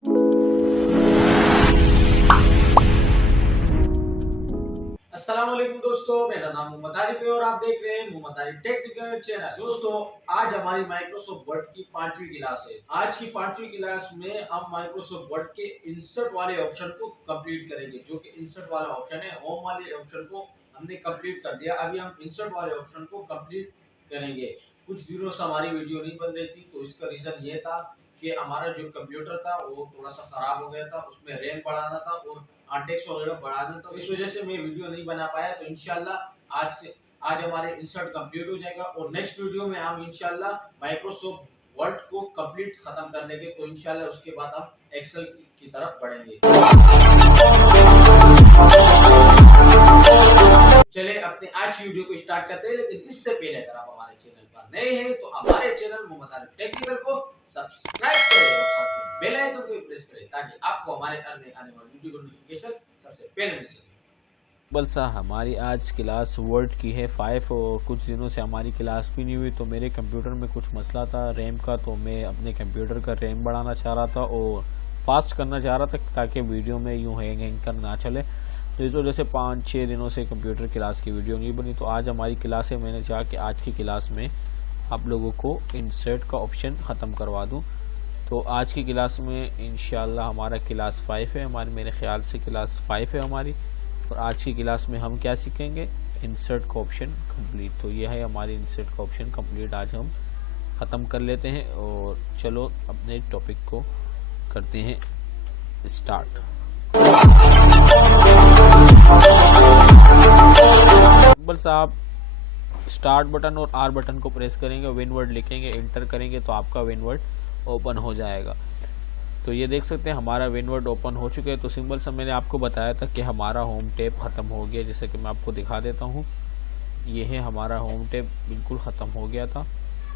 अस्सलामुअलैकुम दोस्तों, मेरा नाम मोहम्मद आरिफ है और आप देख रहे हैं मोहम्मद आरिफ टेक्निकल चैनल। दोस्तों, आज हमारी माइक्रोसॉफ्ट वर्ड की 5वीं क्लास है। आज की 5वीं क्लास में हम माइक्रोसॉफ्ट वर्ड के इंसर्ट वाले ऑप्शन को कंप्लीट करेंगे। जो कि इंसर्ट वाला ऑप्शन है, होम वाले ऑप्शन को हमने कंप्लीट कर दिया। अभी हम इंसर्ट वाले ऑप्शन को कंप्लीट करेंगे। कुछ दिनों से हमारी वीडियो नहीं बन रही थी, तो इसका रीजन ये था कि हमारा जो कंप्यूटर था वो थोड़ा सा खराब हो गया था, उसमें रैम बढ़ाना था और हार्ड वगैरह बढ़ाना था। इस वजह से मैं वीडियो नहीं बना पाया। तो इंशाल्लाह आज हमारे इंसर्ट कंप्लीट हो जाएगा और नेक्स्ट वीडियो में हम इंशाल्लाह माइक्रोसॉफ्ट वर्ड को कंप्लीट खत्म कर देंगे। तो इंशाल्लाह उसके बाद हम एक्सेल की तरफ बढ़ेंगे। चलिए अपने आज की वीडियो को स्टार्ट करते हैं, लेकिन इससे पहले अगर आप हमारे चैनल पर नए हैं तो हमारे चैनल मोहम्मद आरिफ टेक्निकल को सब्सक्राइब करें और साथ में बेल आइकन को प्रेस करें ताकि आपको हमारे आने वाली वीडियो का नोटिफिकेशन सबसे पहले मिल सके। बल्सा हमारी आज क्लास वर्ड की है 5 और कुछ दिनों से हमारी क्लास भी नहीं हुई, तो मेरे कंप्यूटर में कुछ मसला था रैम का। तो मैं अपने कंप्यूटर का रैम बढ़ाना चाह रहा था और फास्ट करना चाह रहा था ताकि वीडियो में यूँ हैंग कर ना चले। तो इस वजह से 5-6 दिनों से कंप्यूटर क्लास की वीडियो नहीं बनी। तो आज हमारी क्लास है, मैंने चाहा कि आज की क्लास में आप लोगों को इंसर्ट का ऑप्शन ख़त्म करवा दूं। तो आज की क्लास में इंशाल्लाह हमारा क्लास 5 है, मेरे ख्याल से क्लास 5 है हमारी। और आज की क्लास में हम क्या सीखेंगे, इंसर्ट का ऑप्शन कंप्लीट। तो ये है हमारी इंसर्ट का ऑप्शन कंप्लीट, आज हम ख़त्म कर लेते हैं। और चलो अपने टॉपिक को करते हैं स्टार्ट। बस आप स्टार्ट बटन और आर बटन को प्रेस करेंगे, विन वर्ड लिखेंगे, इंटर करेंगे तो आपका विन वर्ड ओपन हो जाएगा। तो ये देख सकते हैं हमारा विन वर्ड ओपन हो चुके हैं। तो सिंपल सा मैंने आपको बताया था कि हमारा होम टैब ख़त्म हो गया, जैसे कि मैं आपको दिखा देता हूँ। ये है हमारा होम टैब, बिल्कुल ख़त्म हो गया था।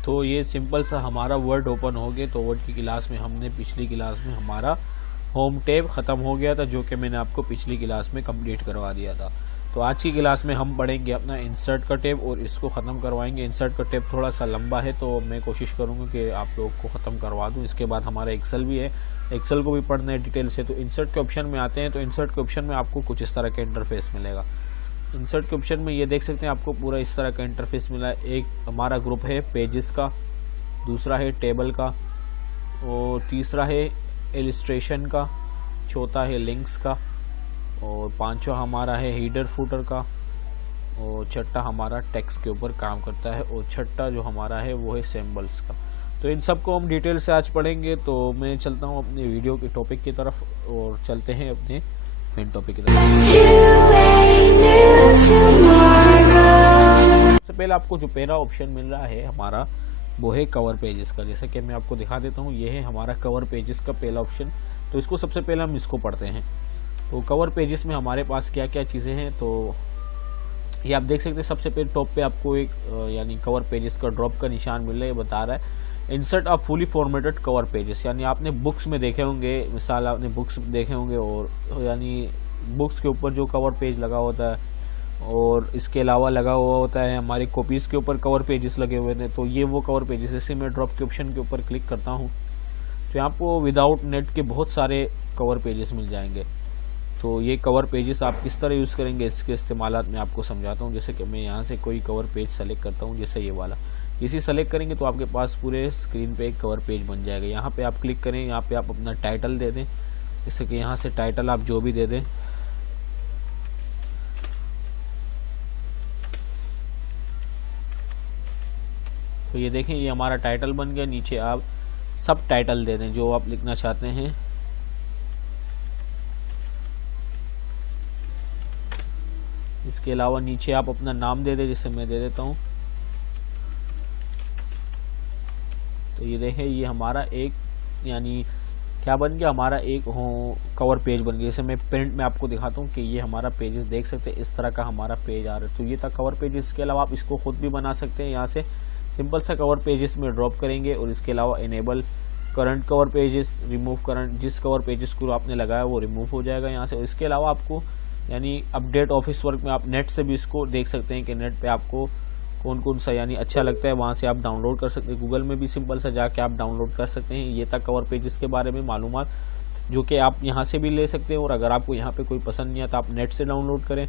तो ये सिंपल सा हमारा वर्ड ओपन हो गया। तो वर्ड की क्लास में हमने पिछली क्लास में हमारा होम टैब ख़त्म हो गया था, जो कि मैंने आपको पिछली क्लास में कंप्लीट करवा दिया था। तो आज की क्लास में हम पढ़ेंगे अपना इंसर्ट का टैब और इसको ख़त्म करवाएंगे। इंसर्ट का टैब थोड़ा सा लंबा है, तो मैं कोशिश करूँगा कि आप लोग को ख़त्म करवा दूँ। इसके बाद हमारा एक्सेल भी है, एक्सेल को भी पढ़ना है डिटेल से। तो इंसर्ट के ऑप्शन में आते हैं। तो इंसर्ट के ऑप्शन में आपको कुछ इस तरह का इंटरफेस मिलेगा। इंसर्ट के ऑप्शन में ये देख सकते हैं आपको पूरा इस तरह का इंटरफेस मिला है। एक हमारा ग्रुप है पेजेस का, दूसरा है टेबल का, और तीसरा है इलस्ट्रेशन का, चौथा है लिंक्स का, और पांचवा हमारा है हीडर फुटर का, और छठा हमारा टेक्स्ट के ऊपर काम करता है, और छठा जो हमारा है वो है सिंबल्स का। तो इन सब को हम डिटेल से आज पढ़ेंगे। तो मैं चलता हूँ अपने वीडियो के टॉपिक की तरफ और चलते हैं अपने मेन टॉपिक की तरफ। सबसे पहले आपको जो पहला ऑप्शन मिल रहा है हमारा वो है कवर पेजेस का। जैसे कि मैं आपको दिखा देता हूँ, ये है हमारा कवर पेजेस का पहला ऑप्शन। तो इसको सबसे पहले हम इसको पढ़ते हैं। तो कवर पेजेस में हमारे पास क्या क्या चीज़ें हैं, तो ये आप देख सकते हैं। सबसे पहले टॉप पे आपको एक यानी कवर पेजेस का ड्रॉप का निशान मिल रहा है, बता रहा है insert a fully formatted cover pages. यानी आपने बुक्स में देखे होंगे, मिसाल आपने बुक्स देखे होंगे, और यानी बुक्स के ऊपर जो कवर पेज लगा होता है और इसके अलावा लगा हुआ होता है हमारी कॉपीज़ के ऊपर कवर पेजेस लगे हुए थे। तो ये वो कवर पेजेस। जैसे मैं ड्रॉप के ऑप्शन के ऊपर क्लिक करता हूँ तो आपको विदाउट नेट के बहुत सारे कवर पेजेस मिल जाएंगे। तो ये कवर पेजेस आप किस तरह यूज़ करेंगे, इसके इस्तेमालात मैं आपको समझाता हूँ। जैसे कि मैं यहाँ से कोई कवर पेज सेलेक्ट करता हूँ, जैसे ये वाला। इसी सेलेक्ट करेंगे तो आपके पास पूरे स्क्रीन पे एक कवर पेज बन जाएगा। यहाँ पे आप क्लिक करें, यहाँ पे आप अपना टाइटल दे दें। जैसे कि यहाँ से टाइटल आप जो भी दे दें। तो ये देखें, ये हमारा टाइटल बन गया। नीचे आप सब टाइटल दे दें जो आप लिखना चाहते हैं। इसके अलावा नीचे आप अपना नाम दे दें, जैसे मैं दे देता हूँ। तो ये देखें, ये हमारा एक यानी क्या बन गया, हमारा एक कवर पेज बन गया। जैसे मैं प्रिंट में आपको दिखाता हूँ कि ये हमारा पेजेस देख सकते हैं, इस तरह का हमारा पेज आ रहा है। तो ये था कवर पेज। इसके अलावा आप इसको खुद भी बना सकते हैं। यहाँ से सिंपल सा कवर पेजेस में ड्रॉप करेंगे और इसके अलावा enable current cover pages, remove current, जिस कवर पेजेस को आपने लगाया वो रिमूव हो जाएगा यहाँ से। इसके अलावा आपको यानी अपडेट ऑफिस वर्क में आप नेट से भी इसको देख सकते हैं कि नेट पे आपको कौन कौन सा यानी अच्छा लगता है, वहाँ से आप डाउनलोड कर सकते हैं। गूगल में भी सिंपल सा जाके आप डाउनलोड कर सकते हैं। ये तक कवर पेजेस के बारे में मालूमात। जो कि आप यहाँ से भी ले सकते हैं, और अगर आपको यहाँ पे कोई पसंद नहीं आता आप नेट से डाउनलोड करें,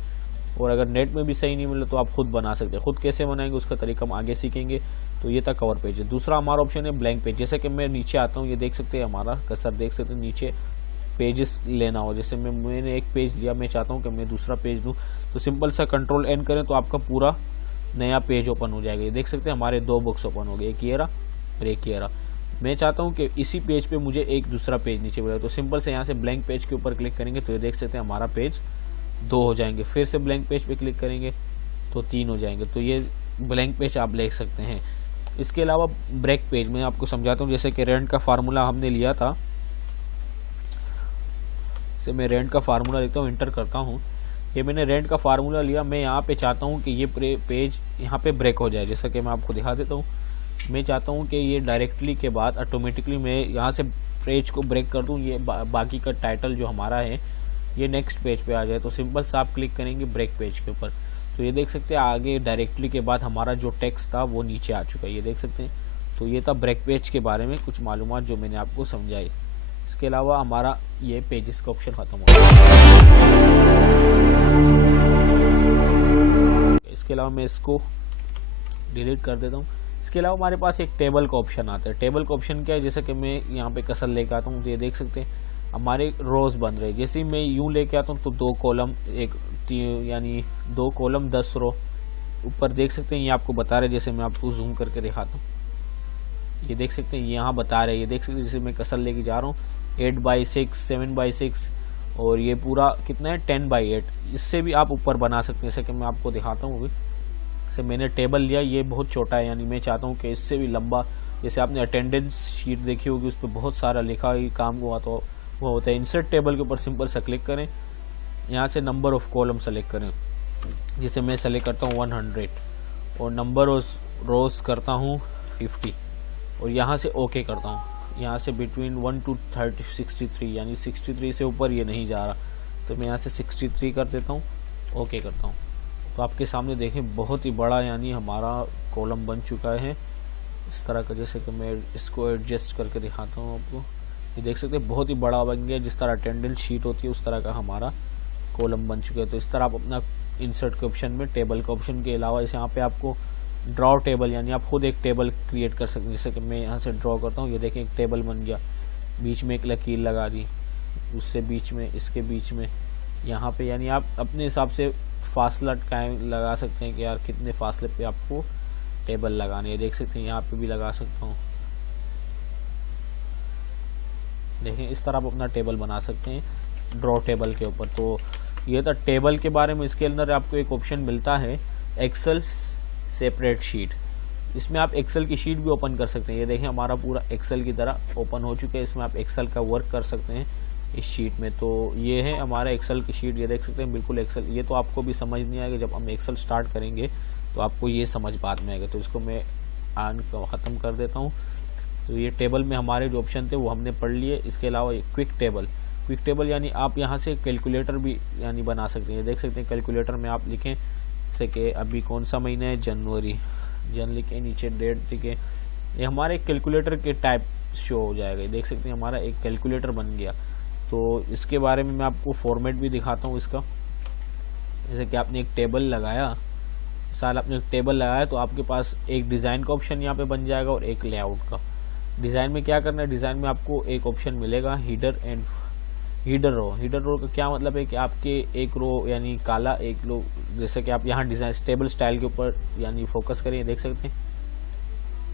और अगर नेट में भी सही नहीं मिले तो आप खुद बना सकते हैं। खुद कैसे बनाएंगे उसका तरीका हम आगे सीखेंगे। तो ये था कवर पेज। दूसरा हमारा ऑप्शन है ब्लैंक पेज। जैसे कि मैं नीचे आता हूँ, ये देख सकते हैं हमारा कर्सर देख सकते हैं, नीचे पेजेस लेना हो, जैसे मैंने एक पेज लिया, मैं चाहता हूँ कि मैं दूसरा पेज दूँ, तो सिंपल सा कंट्रोल एन करें तो आपका पूरा नया पेज ओपन हो जाएगा। ये देख सकते हैं हमारे 2 बुक्स ओपन हो गए, एक ये रहा और एक ये रहा। मैं चाहता हूँ कि इसी पेज पे मुझे एक दूसरा पेज नीचे मिले, तो सिंपल से यहाँ से ब्लैंक पेज के ऊपर क्लिक करेंगे तो ये देख सकते हैं हमारा पेज 2 हो जाएंगे। फिर से ब्लैंक पेज पे क्लिक करेंगे तो 3 हो जाएंगे। तो ये ब्लैंक पेज आप ले सकते हैं। इसके अलावा ब्रेक पेज मैं आपको समझाता हूँ। जैसे कि रेंट का फार्मूला हमने लिया था, से मैं रेंट का फार्मूला लिखता हूँ, इंटर करता हूँ। ये मैंने रेंट का फार्मूला लिया, मैं यहाँ पे चाहता हूँ कि ये पेज यहाँ पे ब्रेक हो जाए। जैसा कि मैं आपको दिखा देता हूँ, मैं चाहता हूँ कि ये डायरेक्टली के बाद ऑटोमेटिकली मैं यहाँ से पेज को ब्रेक कर दूँ, ये बाकी का टाइटल जो हमारा है ये नेक्स्ट पेज पे आ जाए। तो सिंपल सा आप क्लिक करेंगे ब्रेक पेज के ऊपर, तो ये देख सकते हैं आगे डायरेक्टली के बाद हमारा जो टेक्स्ट था वो नीचे आ चुका है, ये देख सकते हैं। तो ये था ब्रेक पेज के बारे में कुछ मालूमात जो मैंने आपको समझाई। इसके अलावा हमारा ये पेजेस का ऑप्शन खत्म हो गया। इसके अलावा मैं इसको डिलीट कर देता हूँ। इसके अलावा हमारे पास एक टेबल का ऑप्शन आता है। टेबल का ऑप्शन क्या है, जैसे कि मैं यहाँ पे कसर लेके आता हूँ तो ये देख सकते हैं हमारे रोज बन रहे हैं। जैसे ही मैं यूं लेके आता हूँ तो 2 कॉलम यानी 2 कॉलम 10 रो ऊपर देख सकते हैं, ये आपको बता रहे। जैसे मैं आपको जूम करके दिखाता हूँ, ये देख सकते हैं यहाँ बता रहे हैं, ये देख सकते हैं। जैसे मैं कसर लेके जा रहा हूँ 8/6 7/6 और ये पूरा कितना है 10/8। इससे भी आप ऊपर बना सकते हैं, जैसे कि मैं आपको दिखाता हूँ। अभी जैसे मैंने टेबल लिया, ये बहुत छोटा है, यानी मैं चाहता हूँ कि इससे भी लंबा। जैसे आपने अटेंडेंस शीट देखी होगी, उस पर बहुत सारा लिखा ही काम हुआ, तो वो होता है इंसर्ट टेबल के ऊपर सिंपल सा क्लिक करें, यहाँ से नंबर ऑफ कॉलम सेलेक्ट करें। जिसे मैं सेलेक्ट करता हूँ 100 और नंबर ऑफ रोज करता हूँ 50 और यहाँ से ओके करता हूँ। यहाँ से बिटवीन 1 to 63 यानी 63 से ऊपर ये नहीं जा रहा, तो मैं यहाँ से 63 कर देता हूँ, ओके करता हूँ। तो आपके सामने देखें बहुत ही बड़ा यानी हमारा कॉलम बन चुका है इस तरह का। जैसे कि मैं इसको एडजस्ट करके दिखाता हूँ आपको, ये देख सकते हैं बहुत ही बड़ा बन गया। जिस तरह अटेंडेंस शीट होती है उस तरह का हमारा कॉलम बन चुका है। तो इस तरह आप अपना इंसर्ट के ऑप्शन में टेबल के ऑप्शन के अलावा इस यहाँ पे आपको ड्रॉ टेबल यानी आप खुद एक टेबल क्रिएट कर सकते हैं। जैसे कि मैं यहाँ से ड्रॉ करता हूँ, ये देखें एक टेबल बन गया, बीच में एक लकीर लगा दी, उससे बीच में इसके बीच में यहाँ पे, यानी आप अपने हिसाब से फासला टाइम लगा सकते हैं कि यार कितने फासले पे आपको टेबल लगाने है। देख सकते हैं यहाँ पे भी लगा सकता हूँ, देखें इस तरह आप अपना टेबल बना सकते हैं ड्रॉ टेबल के ऊपर। तो ये था टेबल के बारे में। इसके अंदर आपको एक ऑप्शन मिलता है एक्सेल सेपरेट शीट, इसमें आप एक्सेल की शीट भी ओपन कर सकते हैं। ये देखें हमारा पूरा एक्सेल की तरह ओपन हो चुका है, इसमें आप एक्सेल का वर्क कर सकते हैं इस शीट में। तो ये है हमारा एक्सेल की शीट, ये देख सकते हैं बिल्कुल एक्सेल। ये तो आपको भी समझ नहीं आएगा, जब हम एक्सेल स्टार्ट करेंगे तो आपको ये समझ बाद में आएगा। तो इसको मैं ख़त्म कर देता हूँ। तो ये टेबल में हमारे जो ऑप्शन थे वो हमने पढ़ लिए। इसके अलावा क्विक टेबल यानी आप यहाँ से कैलकुलेटर भी यानी बना सकते हैं। देख सकते हैं कैलकुलेटर में आप लिखें जैसे कि अभी कौन सा महीना है, जन लिखें, नीचे डेट लिखें, ये हमारे कैलकुलेटर के टाइप शो हो जाएगा। देख सकते हैं हमारा एक कैलकुलेटर बन गया। तो इसके बारे में मैं आपको फॉर्मेट भी दिखाता हूँ इसका। जैसे कि आपने एक टेबल लगाया, आपने एक टेबल लगाया तो आपके पास एक डिज़ाइन का ऑप्शन यहाँ पे बन जाएगा और एक लेआउट का। डिज़ाइन में क्या करना है, डिज़ाइन में आपको एक ऑप्शन मिलेगा हीडर रो का क्या मतलब है कि आपके एक रो यानी काला एक रो, जैसे कि आप यहाँ डिज़ाइन टेबल स्टाइल के ऊपर यानी फोकस करिए, देख सकते हैं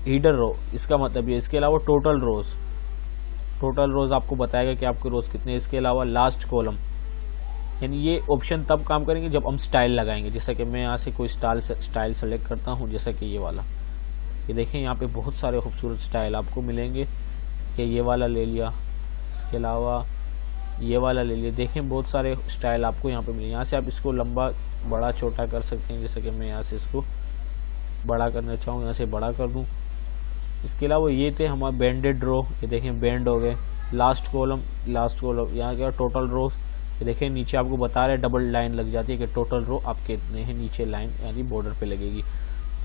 हीडर रो इसका मतलब ये। इसके अलावा टोटल रोज आपको बताएगा कि आपके रोज कितने। इसके अलावा लास्ट कॉलम यानी ये ऑप्शन तब काम करेंगे जब हम स्टाइल लगाएंगे। जैसा कि मैं यहाँ से कोई स्टाइल सेलेक्ट करता हूँ, जैसा कि ये वाला, ये देखें यहाँ पे बहुत सारे खूबसूरत स्टाइल आपको मिलेंगे कि ये वाला ले लिया, इसके अलावा ये वाला ले लिया। देखें बहुत सारे स्टाइल आपको यहाँ पे मिले। यहाँ से आप इसको लंबा बड़ा छोटा कर सकते हैं, जैसे कि मैं यहाँ से इसको बड़ा करना चाहूँ, यहाँ से बड़ा कर दूँ। इसके अलावा ये थे हमारे बेंडेड रो, ये देखें बेंड हो गए। लास्ट कॉलम यहाँ क्या टोटल रोज, ये देखें नीचे आपको बता रहे डबल लाइन लग जाती है कि टोटल रो आपके इतने हैं, नीचे लाइन यानी बॉर्डर पे लगेगी।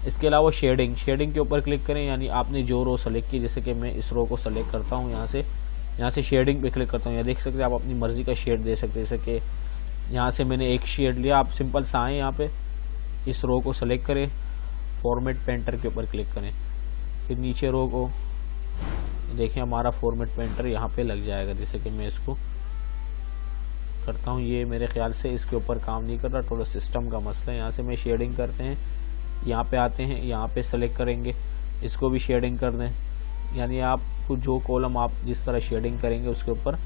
इसके अलावा शेडिंग के ऊपर क्लिक करें, यानी आपने जो रो सेलेक्ट की, जैसे कि मैं इस रो को सेलेक्ट करता हूँ यहाँ से, यहाँ से शेडिंग पे क्लिक करता हूँ, यहाँ देख सकते हैं आप अपनी मर्ज़ी का शेड दे सकते हैं। जैसे कि यहाँ से मैंने एक शेड लिया, आप सिंपल सा आएँ यहाँ पे इस रो को सेलेक्ट करें, फॉर्मेट पेंटर के ऊपर क्लिक करें, फिर नीचे रो को देखें हमारा फॉर्मेट पेंटर यहाँ पे लग जाएगा। जैसे कि मैं इसको करता हूँ, ये मेरे ख्याल से इसके ऊपर काम नहीं कर रहा, थोड़ा सिस्टम का मसला है। यहाँ से मैं शेडिंग करते हैं, यहाँ पे आते हैं, यहाँ पे सेलेक्ट करेंगे, इसको भी शेडिंग कर दें। यानी आपको जो कॉलम आप जिस तरह शेडिंग करेंगे उसके ऊपर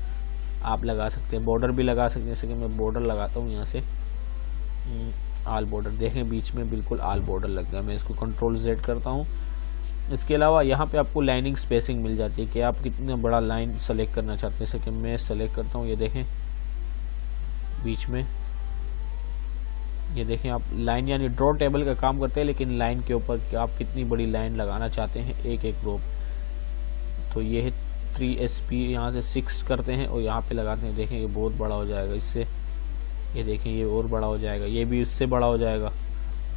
आप लगा सकते हैं। बॉर्डर भी लगा सकते हैं, जैसे कि मैं बॉर्डर लगाता हूँ यहाँ से, आल बॉर्डर देखें बीच में बिल्कुल आल बॉर्डर लग गया। मैं इसको कंट्रोल Z करता हूँ। इसके अलावा यहाँ पे आपको लाइनिंग स्पेसिंग मिल जाती है कि आप कितना बड़ा लाइन सेलेक्ट करना चाहते हैं। जैसे कि मैं सेलेक्ट करता हूँ, ये देखें बीच में, ये देखें आप लाइन यानी ड्रॉ टेबल का काम करते हैं, लेकिन लाइन के ऊपर कि आप कितनी बड़ी लाइन लगाना चाहते हैं एक एक रो। तो ये है 3SP, यहाँ से 6 करते हैं और यहाँ पे लगाते हैं। देखें ये बहुत बड़ा हो जाएगा इससे, ये देखें ये और बड़ा हो जाएगा, ये भी इससे बड़ा हो जाएगा,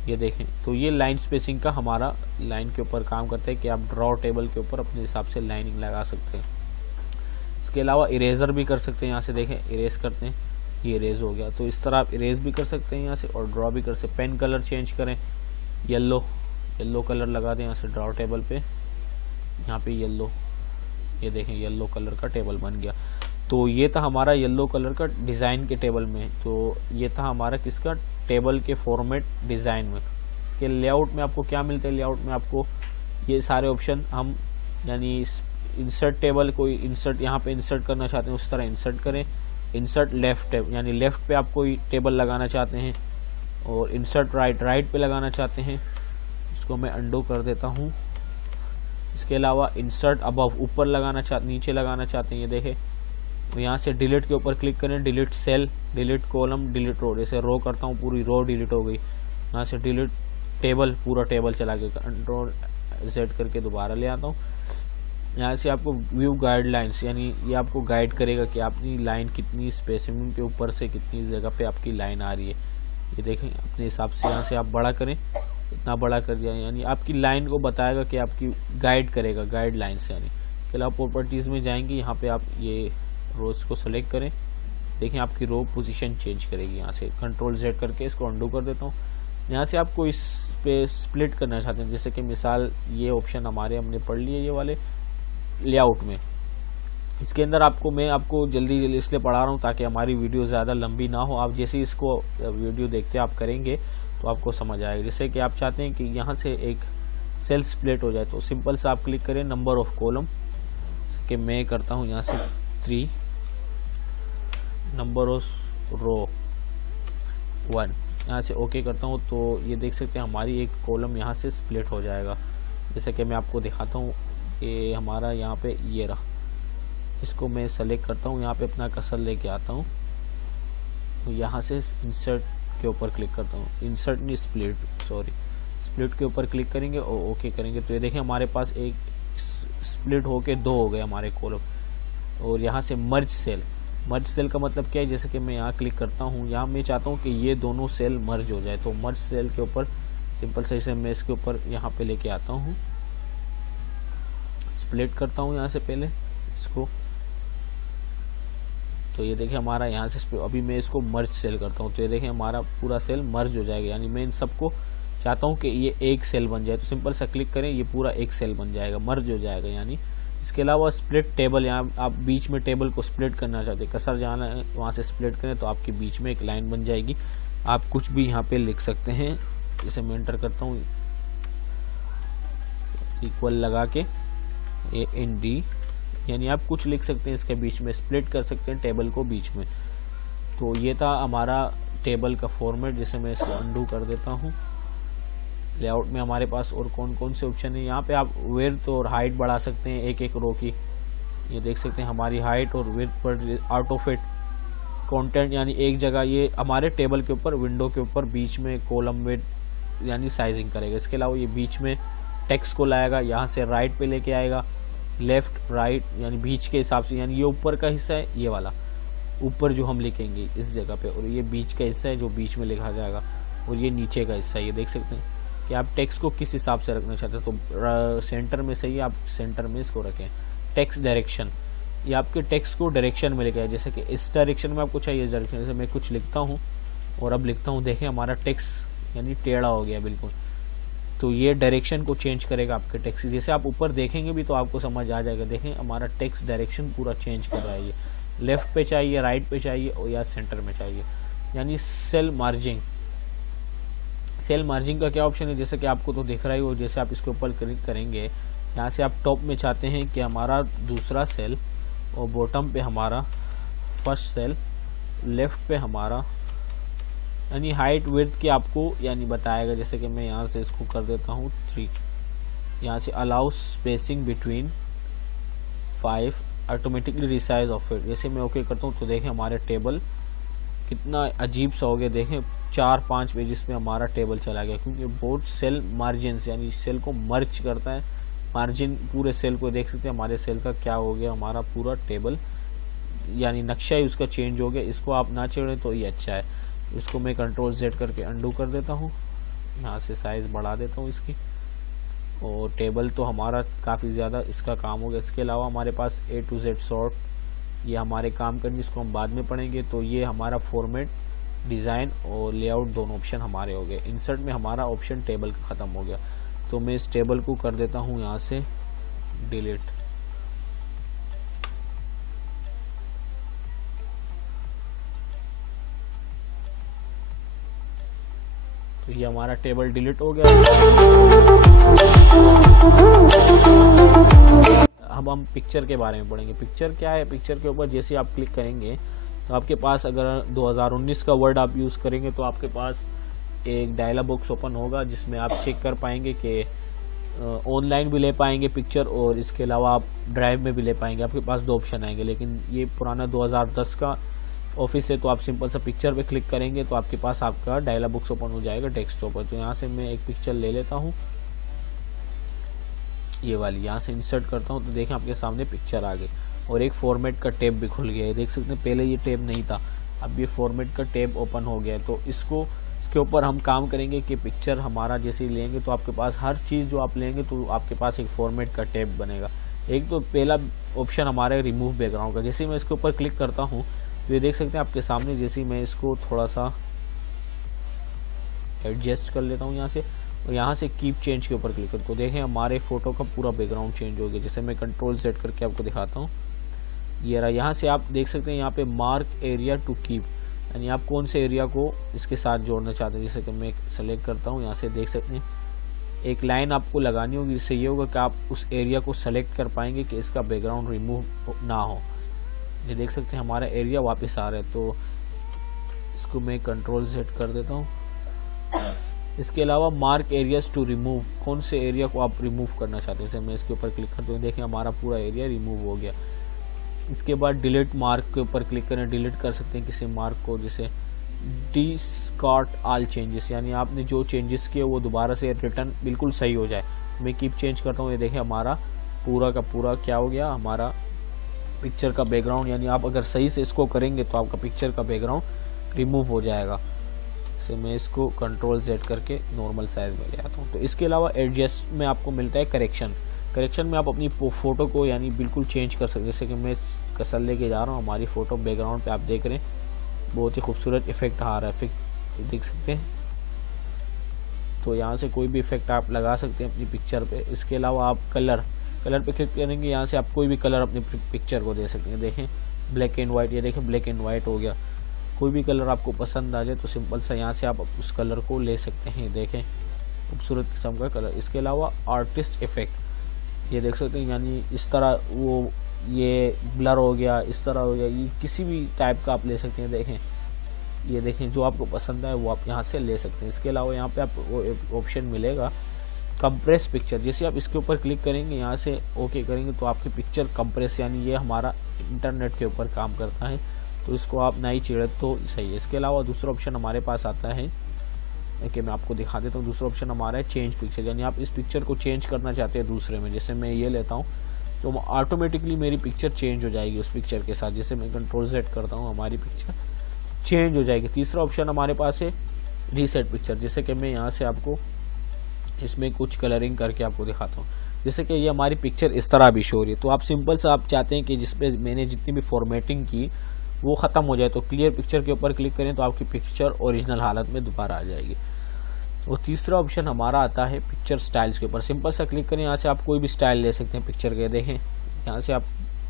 ये देखें। तो ये लाइन स्पेसिंग का हमारा लाइन के ऊपर काम करता है कि आप ड्रॉ टेबल के ऊपर अपने हिसाब से लाइनिंग लगा सकते हैं। इसके अलावा इरेजर भी कर सकते हैं, यहाँ से देखें इरेज करते हैं, ये इरेज हो गया। तो इस तरह आप इरेज भी कर सकते हैं यहाँ से और ड्रॉ भी कर सकते हैं। पेन कलर चेंज करें, येलो कलर लगा दें यहाँ से ड्रॉ टेबल पे, यहाँ पे येलो, ये देखें येलो कलर का टेबल बन गया। तो ये था हमारा येलो कलर का डिज़ाइन के टेबल में। तो ये था हमारा किसका, टेबल के फॉर्मेट डिज़ाइन में। इसके लेआउट में आपको क्या मिलता है, लेआउट में आपको ये सारे ऑप्शन हम यानी इंसर्ट टेबल, कोई इंसर्ट यहाँ पे इंसर्ट करना चाहते हैं उस तरह इंसर्ट करें। इंसर्ट लेफ्ट यानी लेफ्ट पे आप कोई टेबल लगाना चाहते हैं, और इंसर्ट राइट पे लगाना चाहते हैं। इसको मैं अंडू कर देता हूँ। इसके अलावा इंसर्ट अबव, ऊपर लगाना चाहते, नीचे लगाना चाहते हैं, ये देखें। तो यहाँ से डिलीट के ऊपर क्लिक करें, delete cell, delete column, delete row. जैसे रो करता हूँ पूरी रो डिलीट हो गई। यहाँ से डिलीट टेबल, पूरा टेबल चला गया। कंट्रोल Z करके दोबारा ले आता हूँ। यहाँ से आपको व्यू गाइडलाइंस यानी ये आपको गाइड करेगा कि आपकी लाइन कितनी स्पेसिमेन के ऊपर से कितनी जगह पे आपकी लाइन आ रही है। ये देखें अपने हिसाब से यहाँ से आप बड़ा करें, इतना बड़ा कर दिया, यानी आपकी लाइन को बताएगा कि आपकी गाइड करेगा, गाइडलाइंस यानी। के अलावा प्रॉपर्टीज़ में जाएंगे, यहाँ पे आप ये रोज को सेलेक्ट करें, देखें आपकी रो पोजीशन चेंज करेगी। यहाँ से कंट्रोल Z करके इसको अंडू कर देता हूँ। यहाँ से आपको इस पे स्प्लिट करना चाहते हैं, जैसे कि मिसाल ये ऑप्शन हमने पढ़ लिए ये वाले लेआउट में। इसके अंदर मैं आपको जल्दी इसलिए पढ़ा रहा हूँ ताकि हमारी वीडियो ज़्यादा लंबी ना हो। आप जैसे इसको वीडियो देखते आप करेंगे तो आपको समझ आएगा। जैसे कि आप चाहते हैं कि यहाँ से एक सेल स्प्लिट हो जाए, तो सिंपल सा आप क्लिक करें नंबर ऑफ कॉलम, कि मैं करता हूँ यहाँ से 3, नंबर ऑफ रो 1, यहाँ से ओके करता हूँ। तो ये देख सकते हैं हमारी एक कॉलम यहाँ से स्प्लिट हो जाएगा। जैसे कि मैं आपको दिखाता हूँ कि हमारा यहाँ पे ये रहा, इसको मैं सेलेक्ट करता हूँ, यहाँ पे अपना कर्सर लेके आता हूँ, तो यहाँ से इंसर्ट के ऊपर क्लिक करता हूँ, इंसर्ट नहीं स्प्लिट के ऊपर क्लिक करेंगे और ओके करेंगे। तो ये देखें हमारे पास एक स्प्लिट होके 2 हो गए हमारे कॉलम। और यहाँ से मर्ज सेल का मतलब क्या है, जैसे कि मैं यहाँ क्लिक करता हूँ, यहाँ मैं चाहता हूँ कि ये दोनों सेल मर्ज हो जाए। तो मर्ज सेल के ऊपर सिंपल से मैं इसके ऊपर यहाँ पे लेके आता हूँ, स्प्लिट करता हूँ यहाँ से पहले इसको। तो ये देखिए हमारा यहाँ से अभी मैं इसको मर्ज सेल करता हूँ, तो ये देखिए हमारा पूरा सेल मर्ज हो जाएगा। यानी मैं इन सबको चाहता हूँ कि ये एक सेल बन जाए, तो सिंपल सा क्लिक करें, ये पूरा एक सेल बन जाएगा, मर्ज हो जाएगा यानी। इसके अलावा स्प्लिट टेबल, यहाँ आप बीच में टेबल को स्प्लिट करना चाहते हैं, कर्सर जाना है वहाँ से स्प्लिट करें तो आपके बीच में एक लाइन बन जाएगी। आप कुछ भी यहाँ पे लिख सकते हैं, जैसे मैं एंटर करता हूँ इक्वल लगा के AND, यानी आप कुछ लिख सकते हैं इसके बीच में, स्प्लिट कर सकते हैं टेबल को बीच में। तो ये था हमारा टेबल का फॉर्मेट, जिसे मैं इसको अंडू कर देता हूँ। लेआउट में हमारे पास और कौन कौन से ऑप्शन है, यहाँ पे आप विड्थ और हाइट बढ़ा सकते हैं एक एक रो की। ये देख सकते हैं हमारी हाइट और विड्थ पर ऑटो फिट कंटेंट, यानी एक जगह ये हमारे टेबल के ऊपर, विंडो के ऊपर बीच में कॉलम विड्थ यानी साइजिंग करेगा। इसके अलावा ये बीच में टेक्स्ट को लाएगा, यहाँ से राइट पे लेके आएगा, लेफ्ट राइट यानी बीच के हिसाब से, यानी ये ऊपर का हिस्सा है ये वाला, ऊपर जो हम लिखेंगे इस जगह पे, और ये बीच का हिस्सा है जो बीच में लिखा जाएगा, और ये नीचे का हिस्सा है। ये देख सकते हैं कि आप टेक्स्ट को किस हिसाब से रखना चाहते हैं, तो सेंटर में से ही आप सेंटर में इसको रखें। टेक्स्ट डायरेक्शन, ये आपके टेक्स्ट को डायरेक्शन में लेके आए, जैसे कि इस डायरेक्शन में आपको चाहिए, इस डायरेक्शन, जैसे मैं कुछ लिखता हूँ और अब लिखता हूँ, देखें हमारा टेक्स्ट यानी टेढ़ा हो गया बिल्कुल। तो ये डायरेक्शन को चेंज करेगा आपके टेक्स्ट। जैसे आप ऊपर देखेंगे भी तो आपको समझ आ जाएगा, देखें हमारा टेक्स्ट डायरेक्शन पूरा चेंज कर रहा है। ये लेफ्ट पे चाहिए, राइट पे चाहिए और या सेंटर में चाहिए। यानी सेल मार्जिंग। सेल मार्जिंग का क्या ऑप्शन है, जैसे कि आपको तो दिख रहा ही हो, जैसे आप इसके ऊपर क्लिक करेंगे, यहाँ से आप टॉप में चाहते हैं कि हमारा दूसरा सेल और बॉटम पे हमारा फर्स्ट सेल, लेफ्ट पे हमारा, यानी हाइट विड्थ की आपको यानी बताएगा। जैसे कि मैं यहाँ से इसको कर देता हूँ 3, यहाँ से allow spacing between 5, automatically resize of it. जैसे मैं ओके करता हूँ तो देखें हमारे टेबल कितना अजीब सा हो गया, देखें 4-5 पेजेस में हमारा टेबल चला गया, क्योंकि बोर्ड सेल मार्जिन यानी सेल को मर्ज करता है। मार्जिन पूरे सेल को देख सकते हैं, हमारे सेल का क्या हो गया, हमारा पूरा टेबल यानी नक्शा ही उसका चेंज हो गया। इसको आप ना चढ़े तो ये अच्छा है। इसको मैं कंट्रोल Z करके अंडू कर देता हूँ, यहाँ से साइज बढ़ा देता हूँ इसकी, और टेबल तो हमारा काफ़ी ज़्यादा इसका काम हो गया। इसके अलावा हमारे पास A to Z सॉर्ट, ये हमारे काम करनी, इसको हम बाद में पढ़ेंगे। तो ये हमारा फॉर्मेट, डिज़ाइन और लेआउट दोनों ऑप्शन हमारे हो गए। इंसर्ट में हमारा ऑप्शन टेबल का ख़त्म हो गया, तो मैं इस टेबल को कर देता हूँ यहाँ से डिलीट। तो ये हमारा टेबल डिलीट हो गया। अब हम पिक्चर के बारे में पढ़ेंगे। पिक्चर क्या है, पिक्चर के ऊपर जैसे आप क्लिक करेंगे तो आपके पास अगर 2019 का वर्ड आप यूज़ करेंगे तो आपके पास एक डायलॉग बॉक्स ओपन होगा, जिसमें आप चेक कर पाएंगे कि ऑनलाइन भी ले पाएंगे पिक्चर, और इसके अलावा आप ड्राइव में भी ले पाएंगे। आपके पास 2 ऑप्शन आएंगे, लेकिन ये पुराना 2010 का ऑफिस है, तो आप सिंपल सा पिक्चर पे क्लिक करेंगे तो आपके पास आपका डायलॉग बॉक्स ओपन हो जाएगा डेस्कटॉप पर। तो यहाँ से मैं एक पिक्चर ले लेता हूँ, ये वाली, यहाँ से इंसर्ट करता हूँ तो देखें आपके सामने पिक्चर आ गई, और एक फॉर्मेट का टैब भी खुल गया है। देख सकते हैं पहले ये टैब नहीं था, अब ये फॉर्मेट का टैब ओपन हो गया है। तो इसके ऊपर हम काम करेंगे कि पिक्चर हमारा जैसे लेंगे तो आपके पास हर चीज़ जो आप लेंगे तो आपके पास एक फॉर्मेट का टैब बनेगा। एक तो पहला ऑप्शन हमारा रिमूव बैकग्राउंड का, जैसे मैं इसके ऊपर क्लिक करता हूँ तो ये देख सकते हैं आपके सामने, जैसे मैं इसको थोड़ा सा एडजस्ट कर लेता हूँ यहाँ से, और यहाँ से कीप चेंज के ऊपर क्लिक कर, तो देखें हमारे फोटो का पूरा बैकग्राउंड चेंज हो गया। जैसे मैं कंट्रोल Z करके आपको दिखाता हूँ, ये रहा। यहाँ से आप देख सकते हैं यहाँ पे मार्क एरिया टू कीप, यानी आप कौन से एरिया को इसके साथ जोड़ना चाहते हैं। जैसे कि मैं सेलेक्ट करता हूँ, यहाँ से देख सकते हैं एक लाइन आपको लगानी होगी, जिससे ये होगा कि आप उस एरिया को सेलेक्ट कर पाएंगे कि इसका बैकग्राउंड रिमूव ना हो। ये देख सकते हैं हमारा एरिया वापस आ रहा है, तो इसको मैं कंट्रोल Z कर देता हूँ। इसके अलावा मार्क एरियाज टू रिमूव, कौन से एरिया को आप रिमूव करना चाहते हैं। जैसे मैं इसके ऊपर क्लिक करता हूँ, देखें हमारा पूरा एरिया रिमूव हो गया। इसके बाद डिलीट मार्क के ऊपर क्लिक करें, डिलीट कर सकते हैं किसी मार्क को, जैसे डिस्कार्ड ऑल चेंजेस, यानी आपने जो चेंजेस किए वो दोबारा से रिटर्न बिल्कुल सही हो जाए। मैं कीप चेंज करता हूँ, ये देखें हमारा पूरा का पूरा क्या हो गया, हमारा पिक्चर का बैकग्राउंड, यानी आप अगर सही से इसको करेंगे तो आपका पिक्चर का बैकग्राउंड रिमूव हो जाएगा। से मैं इसको कंट्रोल Z करके नॉर्मल साइज में ले आता हूँ। तो इसके अलावा एडजस्ट में आपको मिलता है करेक्शन। करेक्शन में आप अपनी फ़ोटो को यानी बिल्कुल चेंज कर सकते हैं। जैसे कि मैं कसर लेके जा रहा हूँ, हमारी फ़ोटो बैकग्राउंड पे आप देख रहे हैं बहुत ही खूबसूरत इफेक्ट आ रहा है, इफेक्ट देख सकते हैं। तो यहाँ से कोई भी इफेक्ट आप लगा सकते हैं अपनी पिक्चर पे। इसके अलावा आप कलर पे क्लिक करेंगे, यहाँ से आप कोई भी कलर अपनी पिक्चर को दे सकते हैं। देखें ब्लैक एंड वाइट, ये देखें ब्लैक एंड वाइट हो गया। कोई भी कलर आपको पसंद आ जाए तो सिंपल सा यहाँ से आप उस कलर को ले सकते हैं। देखें खूबसूरत किस्म का कलर। इसके अलावा आर्टिस्ट इफेक्ट, ये देख सकते हैं, यानी इस तरह वो ये ब्लर हो गया, इस तरह हो गया, ये किसी भी टाइप का आप ले सकते हैं। देखें ये देखें जो आपको पसंद है वो आप यहाँ से ले सकते हैं। इसके अलावा यहाँ पे आपको ऑप्शन मिलेगा कंप्रेस पिक्चर, जैसे आप इसके ऊपर क्लिक करेंगे, यहाँ से ओके करेंगे तो आपकी पिक्चर कंप्रेस, यानी ये हमारा इंटरनेट के ऊपर काम करता है, तो इसको आप नहीं छेड़े तो सही है। इसके अलावा दूसरा ऑप्शन हमारे पास आता है कि मैं आपको दिखा देता हूँ। दूसरा ऑप्शन हमारा है चेंज पिक्चर, यानी आप इस पिक्चर को चेंज करना चाहते हैं दूसरे में। जैसे मैं ये लेता हूँ तो ऑटोमेटिकली मेरी पिक्चर चेंज हो जाएगी उस पिक्चर के साथ। जैसे मैं कंट्रोल Z करता हूँ, हमारी पिक्चर चेंज हो जाएगी। तीसरा ऑप्शन हमारे पास है रीसेट पिक्चर, जैसे कि मैं यहाँ से आपको इसमें कुछ कलरिंग करके आपको दिखाता हूँ। जैसे कि ये हमारी पिक्चर इस तरह भी शो हो रही है। तो आप सिंपल सा आप चाहते हैं कि जिस पे मैंने जितनी भी फॉर्मेटिंग की वो ख़त्म हो जाए, तो क्लियर पिक्चर के ऊपर क्लिक करें तो आपकी पिक्चर ओरिजिनल हालत में दोबारा आ जाएगी। और तीसरा ऑप्शन हमारा आता है पिक्चर स्टाइल्स के ऊपर। सिंपल सा क्लिक करें, यहाँ से आप कोई भी स्टाइल ले सकते हैं पिक्चर के। देखें यहाँ से आप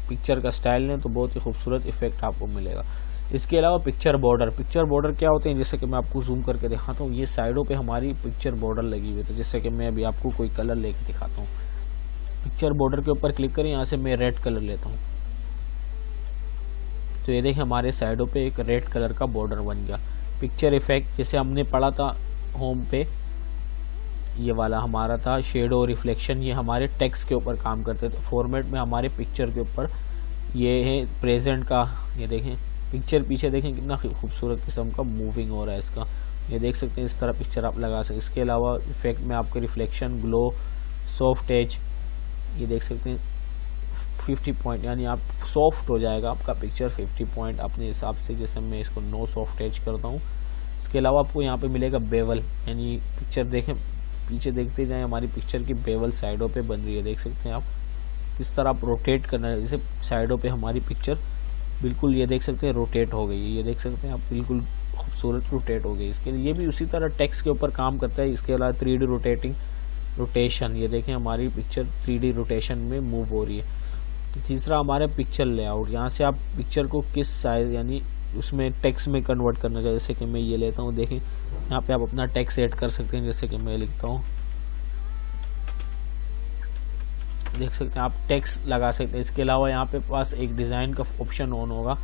पिक्चर का स्टाइल लें तो बहुत ही खूबसूरत इफेक्ट आपको मिलेगा। इसके अलावा पिक्चर बॉर्डर क्या होते हैं, जैसे कि मैं आपको जूम करके दिखाता हूँ। ये साइडों पे हमारी पिक्चर बॉर्डर लगी हुई है। तो जैसे कि मैं अभी आपको कोई कलर लेके दिखाता हूँ। पिक्चर बॉर्डर के ऊपर क्लिक करें, यहाँ से मैं रेड कलर लेता हूँ। तो ये देखें हमारे साइडों पे एक रेड कलर का बॉर्डर बन गया। पिक्चर इफेक्ट जैसे हमने पढ़ा था होम पे, ये वाला हमारा था शेडो रिफ्लेक्शन, ये हमारे टेक्स्ट के ऊपर काम करते थे। फॉर्मेट में हमारे पिक्चर के ऊपर ये है प्रेजेंट का। ये देखें पिक्चर पीछे देखें कितना खूबसूरत किस्म का मूविंग हो रहा है इसका। ये देख सकते हैं, इस तरह पिक्चर आप लगा सकते हैं। इसके अलावा इफेक्ट में आपके रिफ्लेक्शन, ग्लो, सॉफ्ट एज, ये देख सकते हैं 50 पॉइंट, यानी आप सॉफ्ट हो जाएगा आपका पिक्चर 50 पॉइंट अपने हिसाब से। जैसे मैं इसको नो सॉफ्ट एज करता हूँ। इसके अलावा आपको यहाँ पे मिलेगा बेवल, यानी पिक्चर देखें पीछे देखते जाएं हमारी पिक्चर की बेवल साइडों पे बन रही है। देख सकते हैं आप किस तरह आप रोटेट करना है, जैसे साइडों पे हमारी पिक्चर बिल्कुल ये देख सकते हैं रोटेट हो गई है। ये देख सकते हैं आप बिल्कुल खूबसूरत रोटेट हो गई। इसके लिए ये भी उसी तरह टेक्स्ट के ऊपर काम करता है। इसके अलावा 3D रोटेशन, ये देखें हमारी पिक्चर 3D रोटेशन में मूव हो रही है। तीसरा हमारे पिक्चर लेआउट, यहाँ से आप पिक्चर को किस साइज यानी उसमें टेक्स्ट में कन्वर्ट करना चाहिए। जैसे कि मैं ये लेता हूँ, देखें यहाँ पे आप अपना टेक्स्ट ऐड कर सकते हैं। जैसे कि मैं लिखता हूँ, देख सकते हैं आप टेक्स्ट लगा सकते हैं। इसके अलावा यहाँ पे पास एक डिज़ाइन का ऑप्शन ऑन होगा।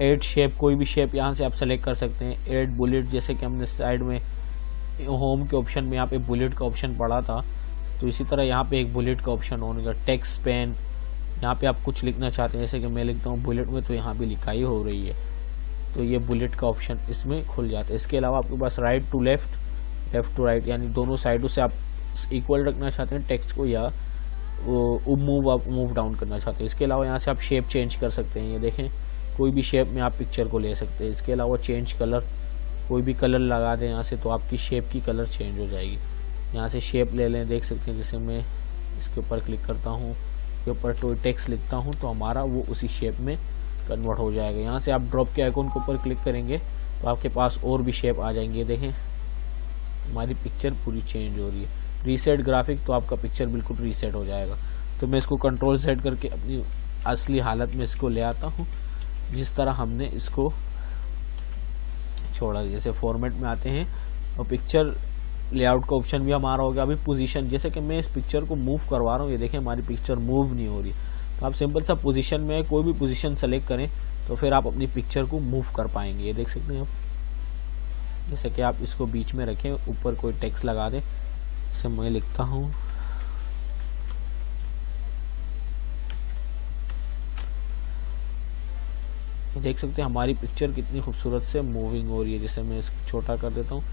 ऐड शेप, कोई भी शेप यहाँ से आप सेलेक्ट कर सकते हैं। ऐड बुलेट, जैसे कि हमने साइड में होम के ऑप्शन में यहाँ पे बुलेट का ऑप्शन पड़ा था, तो इसी तरह यहाँ पे एक बुलेट का ऑप्शन ऑन होगा। टेक्स्ट पेन, यहाँ पे आप कुछ लिखना चाहते हैं, जैसे कि मैं लिखता हूँ बुलेट में, तो यहाँ भी लिखाई हो रही है, तो ये बुलेट का ऑप्शन इसमें खुल जाता है। इसके अलावा आपके पास right to left, left to right, यानी दोनों साइडों से आप इक्वल रखना चाहते हैं टेक्स्ट को, या मूव डाउन करना चाहते हैं। इसके अलावा यहाँ से आप शेप चेंज कर सकते हैं। ये देखें कोई भी शेप में आप पिक्चर को ले सकते हैं। इसके अलावा चेंज कलर, कोई भी कलर लगा दें यहाँ से तो आपकी शेप की कलर चेंज हो जाएगी। यहाँ से शेप ले लें, देख सकते हैं जैसे मैं इसके ऊपर क्लिक करता हूँ, के ऊपर तो टेक्स्ट लिखता हूँ तो हमारा वो उसी शेप में कन्वर्ट हो जाएगा। यहाँ से आप ड्रॉप के आइकॉन के ऊपर क्लिक करेंगे तो आपके पास और भी शेप आ जाएंगे। देखें हमारी पिक्चर पूरी चेंज हो रही है। रीसेट ग्राफिक, तो आपका पिक्चर बिल्कुल रीसेट हो जाएगा। तो मैं इसको कंट्रोल सेट करके अपनी असली हालत में इसको ले आता हूँ जिस तरह हमने इसको छोड़ा। जैसे फॉर्मेट में आते हैं और पिक्चर लेआउट का ऑप्शन भी हमारा हो गया। अभी पोजीशन, जैसे कि मैं इस पिक्चर को मूव करवा रहा हूँ, ये देखें हमारी पिक्चर मूव नहीं हो रही। तो आप सिंपल सा पोजीशन में कोई भी पोजीशन सेलेक्ट करें तो फिर आप अपनी पिक्चर को मूव कर पाएंगे। ये देख सकते हैं आप, जैसे कि आप इसको बीच में रखें, ऊपर कोई टेक्स्ट लगा दें, जैसे मैं लिखता हूँ देख सकते हैं हमारी पिक्चर कितनी खूबसूरत से मूविंग हो रही है। जैसे मैं इसको छोटा कर देता हूँ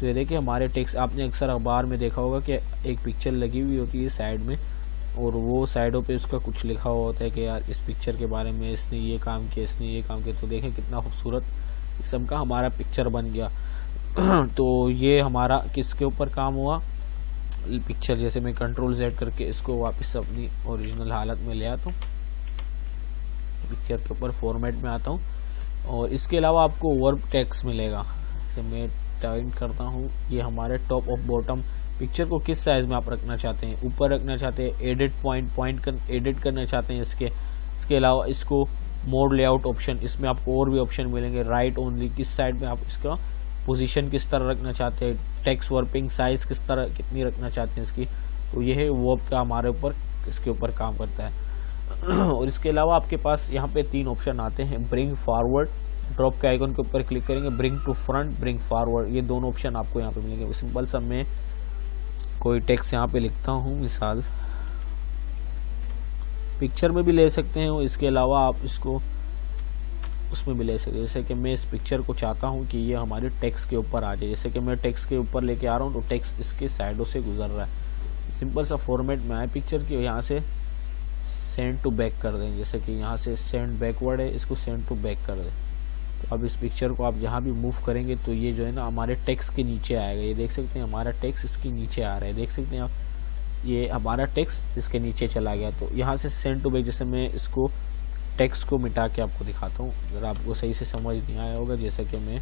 तो ये देखिए हमारे टेक्स्ट, आपने अक्सर अखबार में देखा होगा कि एक पिक्चर लगी हुई होती है साइड में और वो साइडों पे उसका कुछ लिखा हुआ होता है कि यार इस पिक्चर के बारे में इसने ये काम किया, इसने ये काम किया। तो देखें कितना खूबसूरत किस्म का हमारा पिक्चर बन गया। तो ये हमारा किसके ऊपर काम हुआ, पिक्चर। जैसे मैं कंट्रोल जेड करके इसको वापस अपनी ओरिजिनल हालत में ले आता हूँ, पिक्चर के ऊपर फॉर्मेट में आता हूँ। और इसके अलावा आपको वर्ब टेक्स्ट मिलेगा। जैसे मैं टाइप करता हूँ, ये हमारे टॉप ऑफ बॉटम, पिक्चर को किस साइज में आप रखना चाहते हैं, ऊपर रखना चाहते हैं, एडिट एडिट करना चाहते हैं इसके अलावा इसको मोड लेआउट ऑप्शन, इसमें आपको और भी ऑप्शन मिलेंगे। राइट ओनली, किस साइड में आप इसका पोजीशन किस तरह रखना चाहते हैं, टेक्स्ट वर्पिंग साइज किस तरह कितनी रखना चाहते हैं इसकी। तो ये है वर्ब का हमारे ऊपर इसके ऊपर काम करता है। और इसके अलावा आपके पास यहाँ पे 3 ऑप्शन आते हैं। ब्रिंग फॉरवर्ड, ड्रॉप के आइकन के ऊपर क्लिक करेंगे, bring to front, bring forward, ये दोनों ऑप्शन आपको यहाँ पे मिलेंगे। सिंपल सा मैं कोई टेक्स्ट यहाँ पे लिखता हूँ, मिसाल पिक्चर में भी ले सकते हैं। इसके अलावा आप इसको उसमें भी ले सकते हैं। जैसे कि मैं इस पिक्चर को चाहता हूँ कि ये हमारे टेक्स्ट के ऊपर आ जाए, जैसे कि मैं टेक्स्ट के ऊपर लेके आ रहा हूँ तो टेक्स्ट इसके साइडों से गुजर रहा है। सिंपल सा फॉर्मेट में आए पिक्चर की, यहाँ से सेंड टू बैक कर दें। जैसे कि यहाँ से सेंड बैकवर्ड है, इसको सेंड टू बैक कर दें। तो अब इस पिक्चर को आप जहाँ भी मूव करेंगे तो ये जो है ना हमारे टेक्स्ट के नीचे आएगा। ये देख सकते हैं हमारा टेक्स्ट इसके नीचे आ रहा है, देख सकते हैं आप ये हमारा टेक्स्ट इसके नीचे चला गया। तो यहाँ से सेंड टू बैक, जैसे मैं इसको टेक्स्ट को मिटा के आपको दिखाता हूँ, अगर आपको सही से समझ नहीं आया होगा। जैसे कि मैं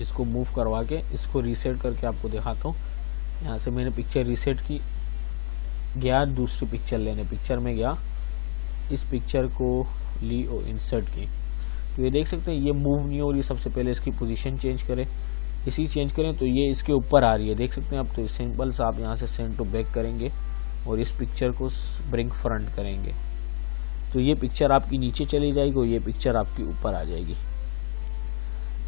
इसको मूव करवा के इसको रीसेट करके आपको दिखाता हूँ। यहाँ से मैंने पिक्चर रीसेट की, गया दूसरी पिक्चर लेने, पिक्चर में गया, इस पिक्चर को ली और इंसर्ट की। तो ये देख सकते हैं ये मूव नहीं हो रही। सबसे पहले इसकी पोजीशन चेंज करें, इसी चेंज करें तो ये इसके ऊपर आ रही है, देख सकते हैं आप। तो सिंपल सा आप यहाँ से सेंड टू बैक करेंगे और इस पिक्चर को ब्रिंग फ्रंट करेंगे तो ये पिक्चर आपकी नीचे चली जाएगी और ये पिक्चर आपकी ऊपर आ जाएगी।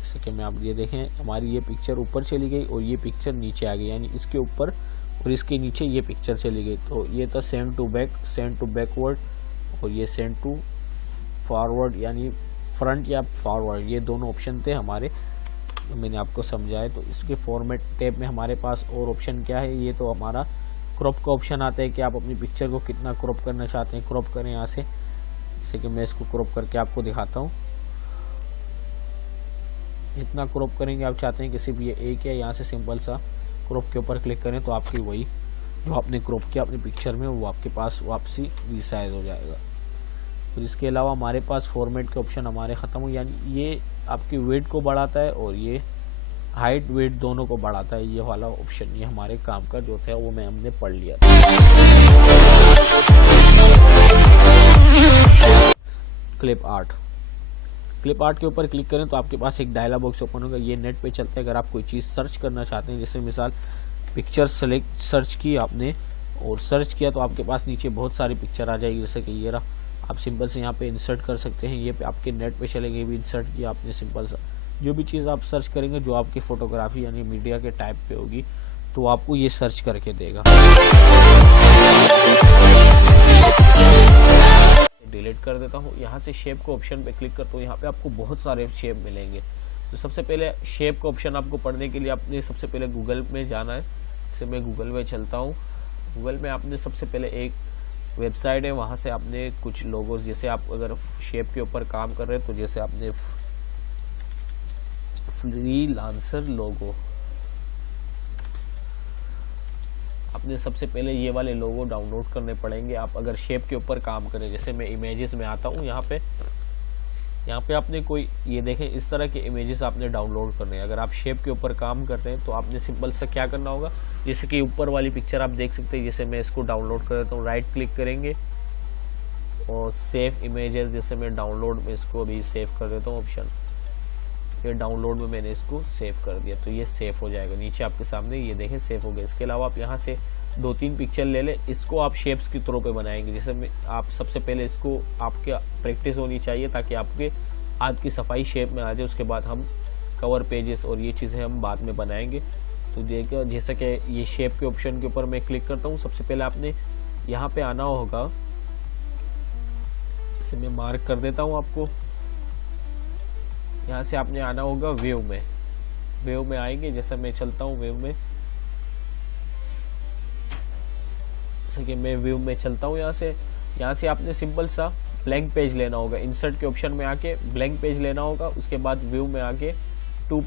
जैसे कि मैं आप ये देखें, हमारी ये पिक्चर ऊपर चली गई और ये पिक्चर नीचे आ गई, यानी इसके ऊपर और इसके नीचे ये पिक्चर चली गई। तो ये था send to back, send to backward, और ये सेंड टू फॉरवर्ड यानी फ्रंट या फॉरवर्ड, ये दोनों ऑप्शन थे हमारे, मैंने आपको समझाया। तो इसके फॉर्मेट टैब में हमारे पास और ऑप्शन क्या है, ये तो हमारा क्रॉप का ऑप्शन आता है कि आप अपनी पिक्चर को कितना क्रॉप करना चाहते हैं, क्रॉप करें यहाँ से। जैसे कि मैं इसको क्रॉप करके आपको दिखाता हूँ। जितना क्रॉप करेंगे आप चाहते हैं कि सिर्फ ये एक है, यहाँ से सिंपल सा क्रॉप के ऊपर क्लिक करें तो आपकी वही जो आपने क्रॉप किया अपनी पिक्चर में वो आपके पास वापसी रिसाइज हो जाएगा। तो इसके अलावा हमारे पास फॉर्मेट के ऑप्शन हमारे ख़त्म हो, यानी ये आपकी वेट को बढ़ाता है और ये हाइट वेट दोनों को बढ़ाता है। ये वाला ऑप्शन ये हमारे काम का जो था वो हमने पढ़ लिया था। क्लिप आर्ट, क्लिप आर्ट के ऊपर क्लिक करें तो आपके पास एक डायलॉग बॉक्स ओपन होगा। ये नेट पे चलता है। अगर आप कोई चीज़ सर्च करना चाहते हैं, जैसे मिसाल पिक्चर सेलेक्ट सर्च की आपने और सर्च किया तो आपके पास नीचे बहुत सारी पिक्चर आ जाएगी। जैसे कि ये रहा, आप सिंपल से यहाँ पे इंसर्ट कर सकते हैं। ये पे आपके नेट पे चलेंगे, ये भी इंसर्ट किया आपने सिंपल सा। जो भी चीज़ आप सर्च करेंगे जो आपकी फोटोग्राफी यानी मीडिया के टाइप पे होगी तो आपको ये सर्च करके देगा। डिलीट कर देता हूँ। यहाँ से शेप को ऑप्शन पे क्लिक करता हूँ। यहाँ पे आपको बहुत सारे शेप मिलेंगे। तो सबसे पहले शेप का ऑप्शन आपको पढ़ने के लिए आपने सबसे पहले गूगल में जाना है। जैसे मैं गूगल में चलता हूँ। गूगल में आपने सबसे पहले एक वेबसाइट है, वहाँ से आपने कुछ लोगोस, जैसे आप अगर शेप के ऊपर काम कर रहे हैं तो जैसे आपने फ्रीलांसर लोगो, आपने सबसे पहले ये वाले लोगो डाउनलोड करने पड़ेंगे। आप अगर शेप के ऊपर काम करें, जैसे मैं इमेजेस में आता हूँ, यहाँ पे आपने कोई ये देखें इस तरह के इमेजेस आपने डाउनलोड करने हैं। अगर आप शेप के ऊपर काम कर रहे हैं तो आपने सिंपल सा क्या करना होगा, जैसे कि ऊपर वाली पिक्चर आप देख सकते हैं। जैसे मैं इसको डाउनलोड कर देता हूँ, राइट क्लिक करेंगे और सेव इमेजेस, जैसे मैं डाउनलोड में इसको अभी सेव कर देता हूँ ऑप्शन, ये डाउनलोड में मैंने इसको सेव कर दिया तो ये सेव हो जाएगा। नीचे आपके सामने ये देखें सेव हो गया। इसके अलावा आप यहाँ से 2-3 पिक्चर ले लें, इसको आप शेप्स की तरह पे बनाएंगे। जैसे आप सबसे पहले इसको आपके प्रैक्टिस होनी चाहिए ताकि आपके हाथ की सफाई शेप में आ जाए। उसके बाद हम कवर पेजेस और ये चीज़ें हम बाद में बनाएंगे। तो देखिए जैसे कि ये शेप के ऑप्शन के ऊपर मैं क्लिक करता हूँ। सबसे पहले आपने यहाँ पे आना होगा, इसे मैं मार्क कर देता हूँ आपको। यहाँ से आपने आना होगा वेव में, वेव में आएंगे। जैसे मैं चलता हूँ वेव में, जैसे कि मैं वेव में चलता हूँ, यहाँ से आपने सिंपल सा ब्लैंक पेज लेना होगा। इंसर्ट के ऑप्शन में आके ब्लैंक पेज लेना होगा। उसके बाद व्यू में आके 2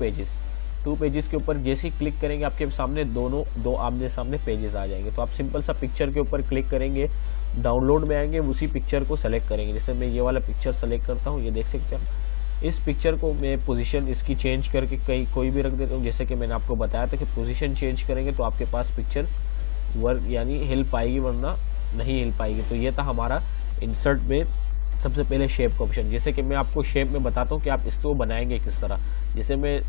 पेजेस के ऊपर जैसे ही क्लिक करेंगे आपके सामने दो आमने सामने पेजेस आ जाएंगे। तो आप सिंपल सा पिक्चर के ऊपर क्लिक करेंगे, डाउनलोड में आएंगे, उसी पिक्चर को सेलेक्ट करेंगे। जैसे मैं ये वाला पिक्चर सेलेक्ट करता हूँ, ये देख सकते हैं। इस पिक्चर को मैं पोजीशन इसकी चेंज करके कहीं कोई भी रख देता हूँ। जैसे कि मैंने आपको बताया था कि पोजीशन चेंज करेंगे तो आपके पास पिक्चर वर्क यानी हिल पाएगी, वरना नहीं हिल पाएगी। तो ये था हमारा इंसर्ट में सबसे पहले शेप का ऑप्शन। जैसे कि मैं आपको शेप में बताता हूँ कि आप इसको बनाएंगे किस तरह। जैसे मैं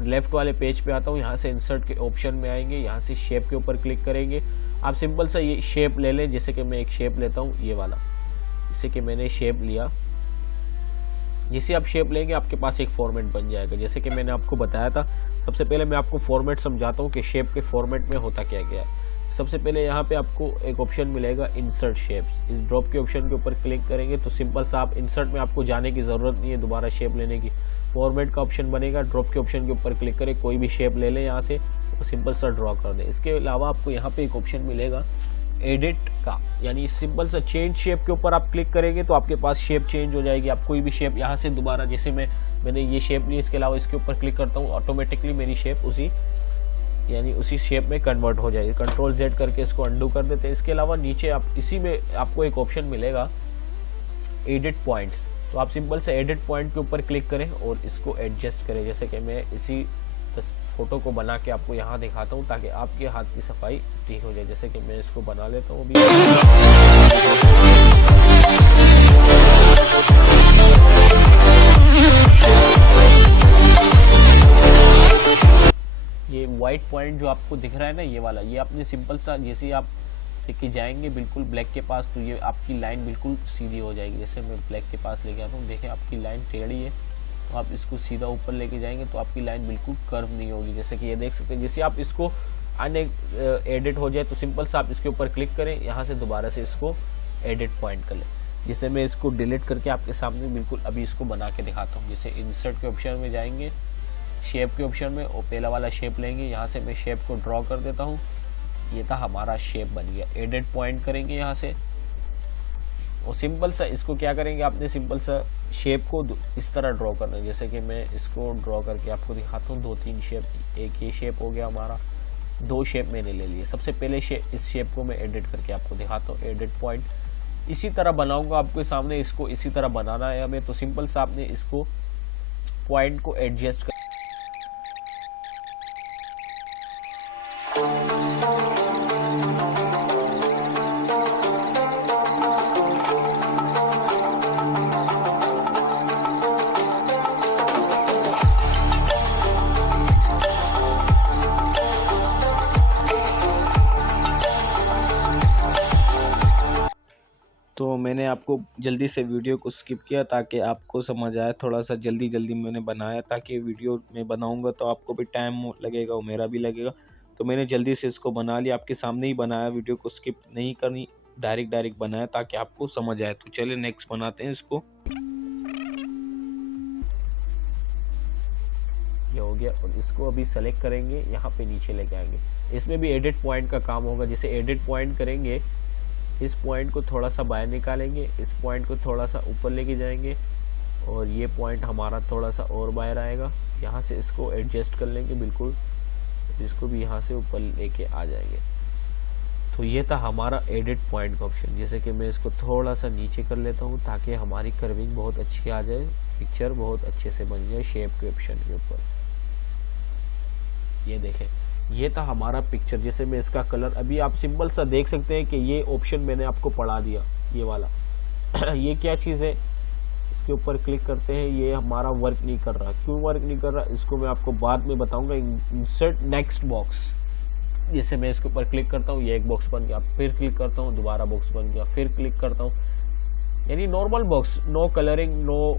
लेफ्ट वाले पेज पे आता हूँ, यहाँ से इंसर्ट के ऑप्शन में आएंगे, यहाँ से शेप के ऊपर क्लिक करेंगे। आप सिंपल सा ये शेप ले लें। जैसे कि मैं एक शेप लेता हूँ ये वाला, जैसे कि मैंने शेप लिया। जैसे आप शेप लेंगे आपके पास एक फॉर्मेट बन जाएगा। जैसे कि मैंने आपको बताया था, सबसे पहले मैं आपको फॉर्मेट समझाता हूँ कि शेप के फॉर्मेट में होता क्या क्या है। सबसे पहले यहाँ पे आपको एक ऑप्शन मिलेगा इंसर्ट शेप्स। इस ड्रॉप के ऑप्शन के ऊपर क्लिक करेंगे तो सिंपल सा आप इंसर्ट में आपको जाने की ज़रूरत नहीं है दोबारा शेप लेने की। फॉर्मेट का ऑप्शन बनेगा, ड्रॉप के ऑप्शन के ऊपर क्लिक करें, कोई भी शेप ले लें यहाँ से और सिंपल सा ड्रॉ कर दें। इसके अलावा आपको यहाँ पे एक ऑप्शन मिलेगा एडिट का, यानी सिंपल सा चेंज शेप के ऊपर आप क्लिक करेंगे तो आपके पास शेप चेंज हो जाएगी। आप कोई भी शेप यहाँ से दोबारा, जैसे मैंने ये शेप ली, इसके अलावा इसके ऊपर क्लिक करता हूँ, ऑटोमेटिकली मेरी शेप उसी यानी उसी शेप में कन्वर्ट हो जाएगी। कंट्रोल Z करके इसको अंडू कर देते हैं। इसके अलावा नीचे आप इसी में आपको एक ऑप्शन मिलेगा एडिट पॉइंट्स, तो आप सिंपल से एडिट पॉइंट के ऊपर क्लिक करें और इसको एडजस्ट करें। जैसे कि मैं इसी फोटो को बना के आपको यहाँ दिखाता हूँ ताकि आपके हाथ की सफाई ठीक हो जाए। जैसे कि मैं इसको बना लेता हूँ अभी। ये वाइट पॉइंट जो आपको दिख रहा है ना, ये वाला, ये आपने सिंपल सा जैसे आप लेके जाएंगे बिल्कुल ब्लैक के पास, तो ये आपकी लाइन बिल्कुल सीधी हो जाएगी। जैसे मैं ब्लैक के पास लेके आता हूँ, देखें आपकी लाइन टेढ़ी है, तो आप इसको सीधा ऊपर लेके जाएंगे तो आपकी लाइन बिल्कुल कर्व नहीं होगी। जैसे कि ये देख सकते हैं। जैसे आप इसको एडिट हो जाए तो सिंपल सा आप इसके ऊपर क्लिक करें, यहाँ से दोबारा से इसको एडिट पॉइंट कर लें। जैसे मैं इसको डिलीट करके आपके सामने बिल्कुल अभी इसको बना के दिखाता हूँ। जैसे इंसर्ट के ऑप्शन में जाएंगे, शेप के ऑप्शन में, और पहला वाला शेप लेंगे, यहाँ से मैं शेप को ड्रॉ कर देता हूँ। ये था हमारा शेप बन गया। एडिट पॉइंट करेंगे यहाँ से और सिंपल सा इसको क्या करेंगे, आपने सिंपल सा शेप को इस तरह ड्रॉ करना है। जैसे कि मैं इसको ड्रॉ करके आपको दिखाता हूँ। 2-3 शेप, एक ये शेप हो गया हमारा, 2 शेप मैंने ले लिए। सबसे पहले इस शेप को मैं एडिट करके आपको दिखाता हूँ। एडिट पॉइंट इसी तरह बनाऊंगा आपके सामने, इसको इसी तरह बनाना है हमें। तो सिंपल सा आपने इसको पॉइंट को एडजस्ट कर तो मैंने आपको जल्दी से वीडियो को स्किप किया ताकि आपको समझ आए। थोड़ा सा जल्दी मैंने बनाया ताकि वीडियो में बनाऊंगा तो आपको भी टाइम लगेगा और मेरा भी लगेगा। तो मैंने जल्दी से इसको बना लिया, आपके सामने ही बनाया, वीडियो को स्किप नहीं करनी, डायरेक्ट बनाया ताकि आपको समझ आए। तो चलिए नेक्स्ट बनाते हैं इसको। ये हो गया और इसको अभी सेलेक्ट करेंगे, यहाँ पे नीचे लेके आएंगे। इसमें भी एडिट पॉइंट का काम होगा। जैसे एडिट पॉइंट करेंगे, इस पॉइंट को थोड़ा सा बाहर निकालेंगे, इस पॉइंट को थोड़ा सा ऊपर लेके जाएंगे और ये पॉइंट हमारा थोड़ा सा और बाहर आएगा। यहाँ से इसको एडजस्ट कर लेंगे बिल्कुल, इसको भी यहाँ से ऊपर लेके आ जाएंगे। तो ये था हमारा एडिट पॉइंट का ऑप्शन। जैसे कि मैं इसको थोड़ा सा नीचे कर लेता हूँ ताकि हमारी कर्विंग बहुत अच्छी आ जाए, पिक्चर बहुत अच्छे से बन जाए शेप के ऑप्शन के ऊपर। ये देखें, ये था हमारा पिक्चर। जैसे मैं इसका कलर अभी आप सिंपल सा देख सकते हैं कि ये ऑप्शन मैंने आपको पढ़ा दिया, ये वाला ये क्या चीज़ है, इसके ऊपर क्लिक करते हैं, ये हमारा वर्क नहीं कर रहा। क्यों वर्क नहीं कर रहा, इसको मैं आपको बाद में बताऊंगा। इंसर्ट नेक्स्ट बॉक्स, जैसे मैं इसके ऊपर क्लिक करता हूँ, ये एक बॉक्स बन गया, फिर क्लिक करता हूँ, दोबारा बॉक्स बन गया, फिर क्लिक करता हूँ, यानी normal box, no colouring, no,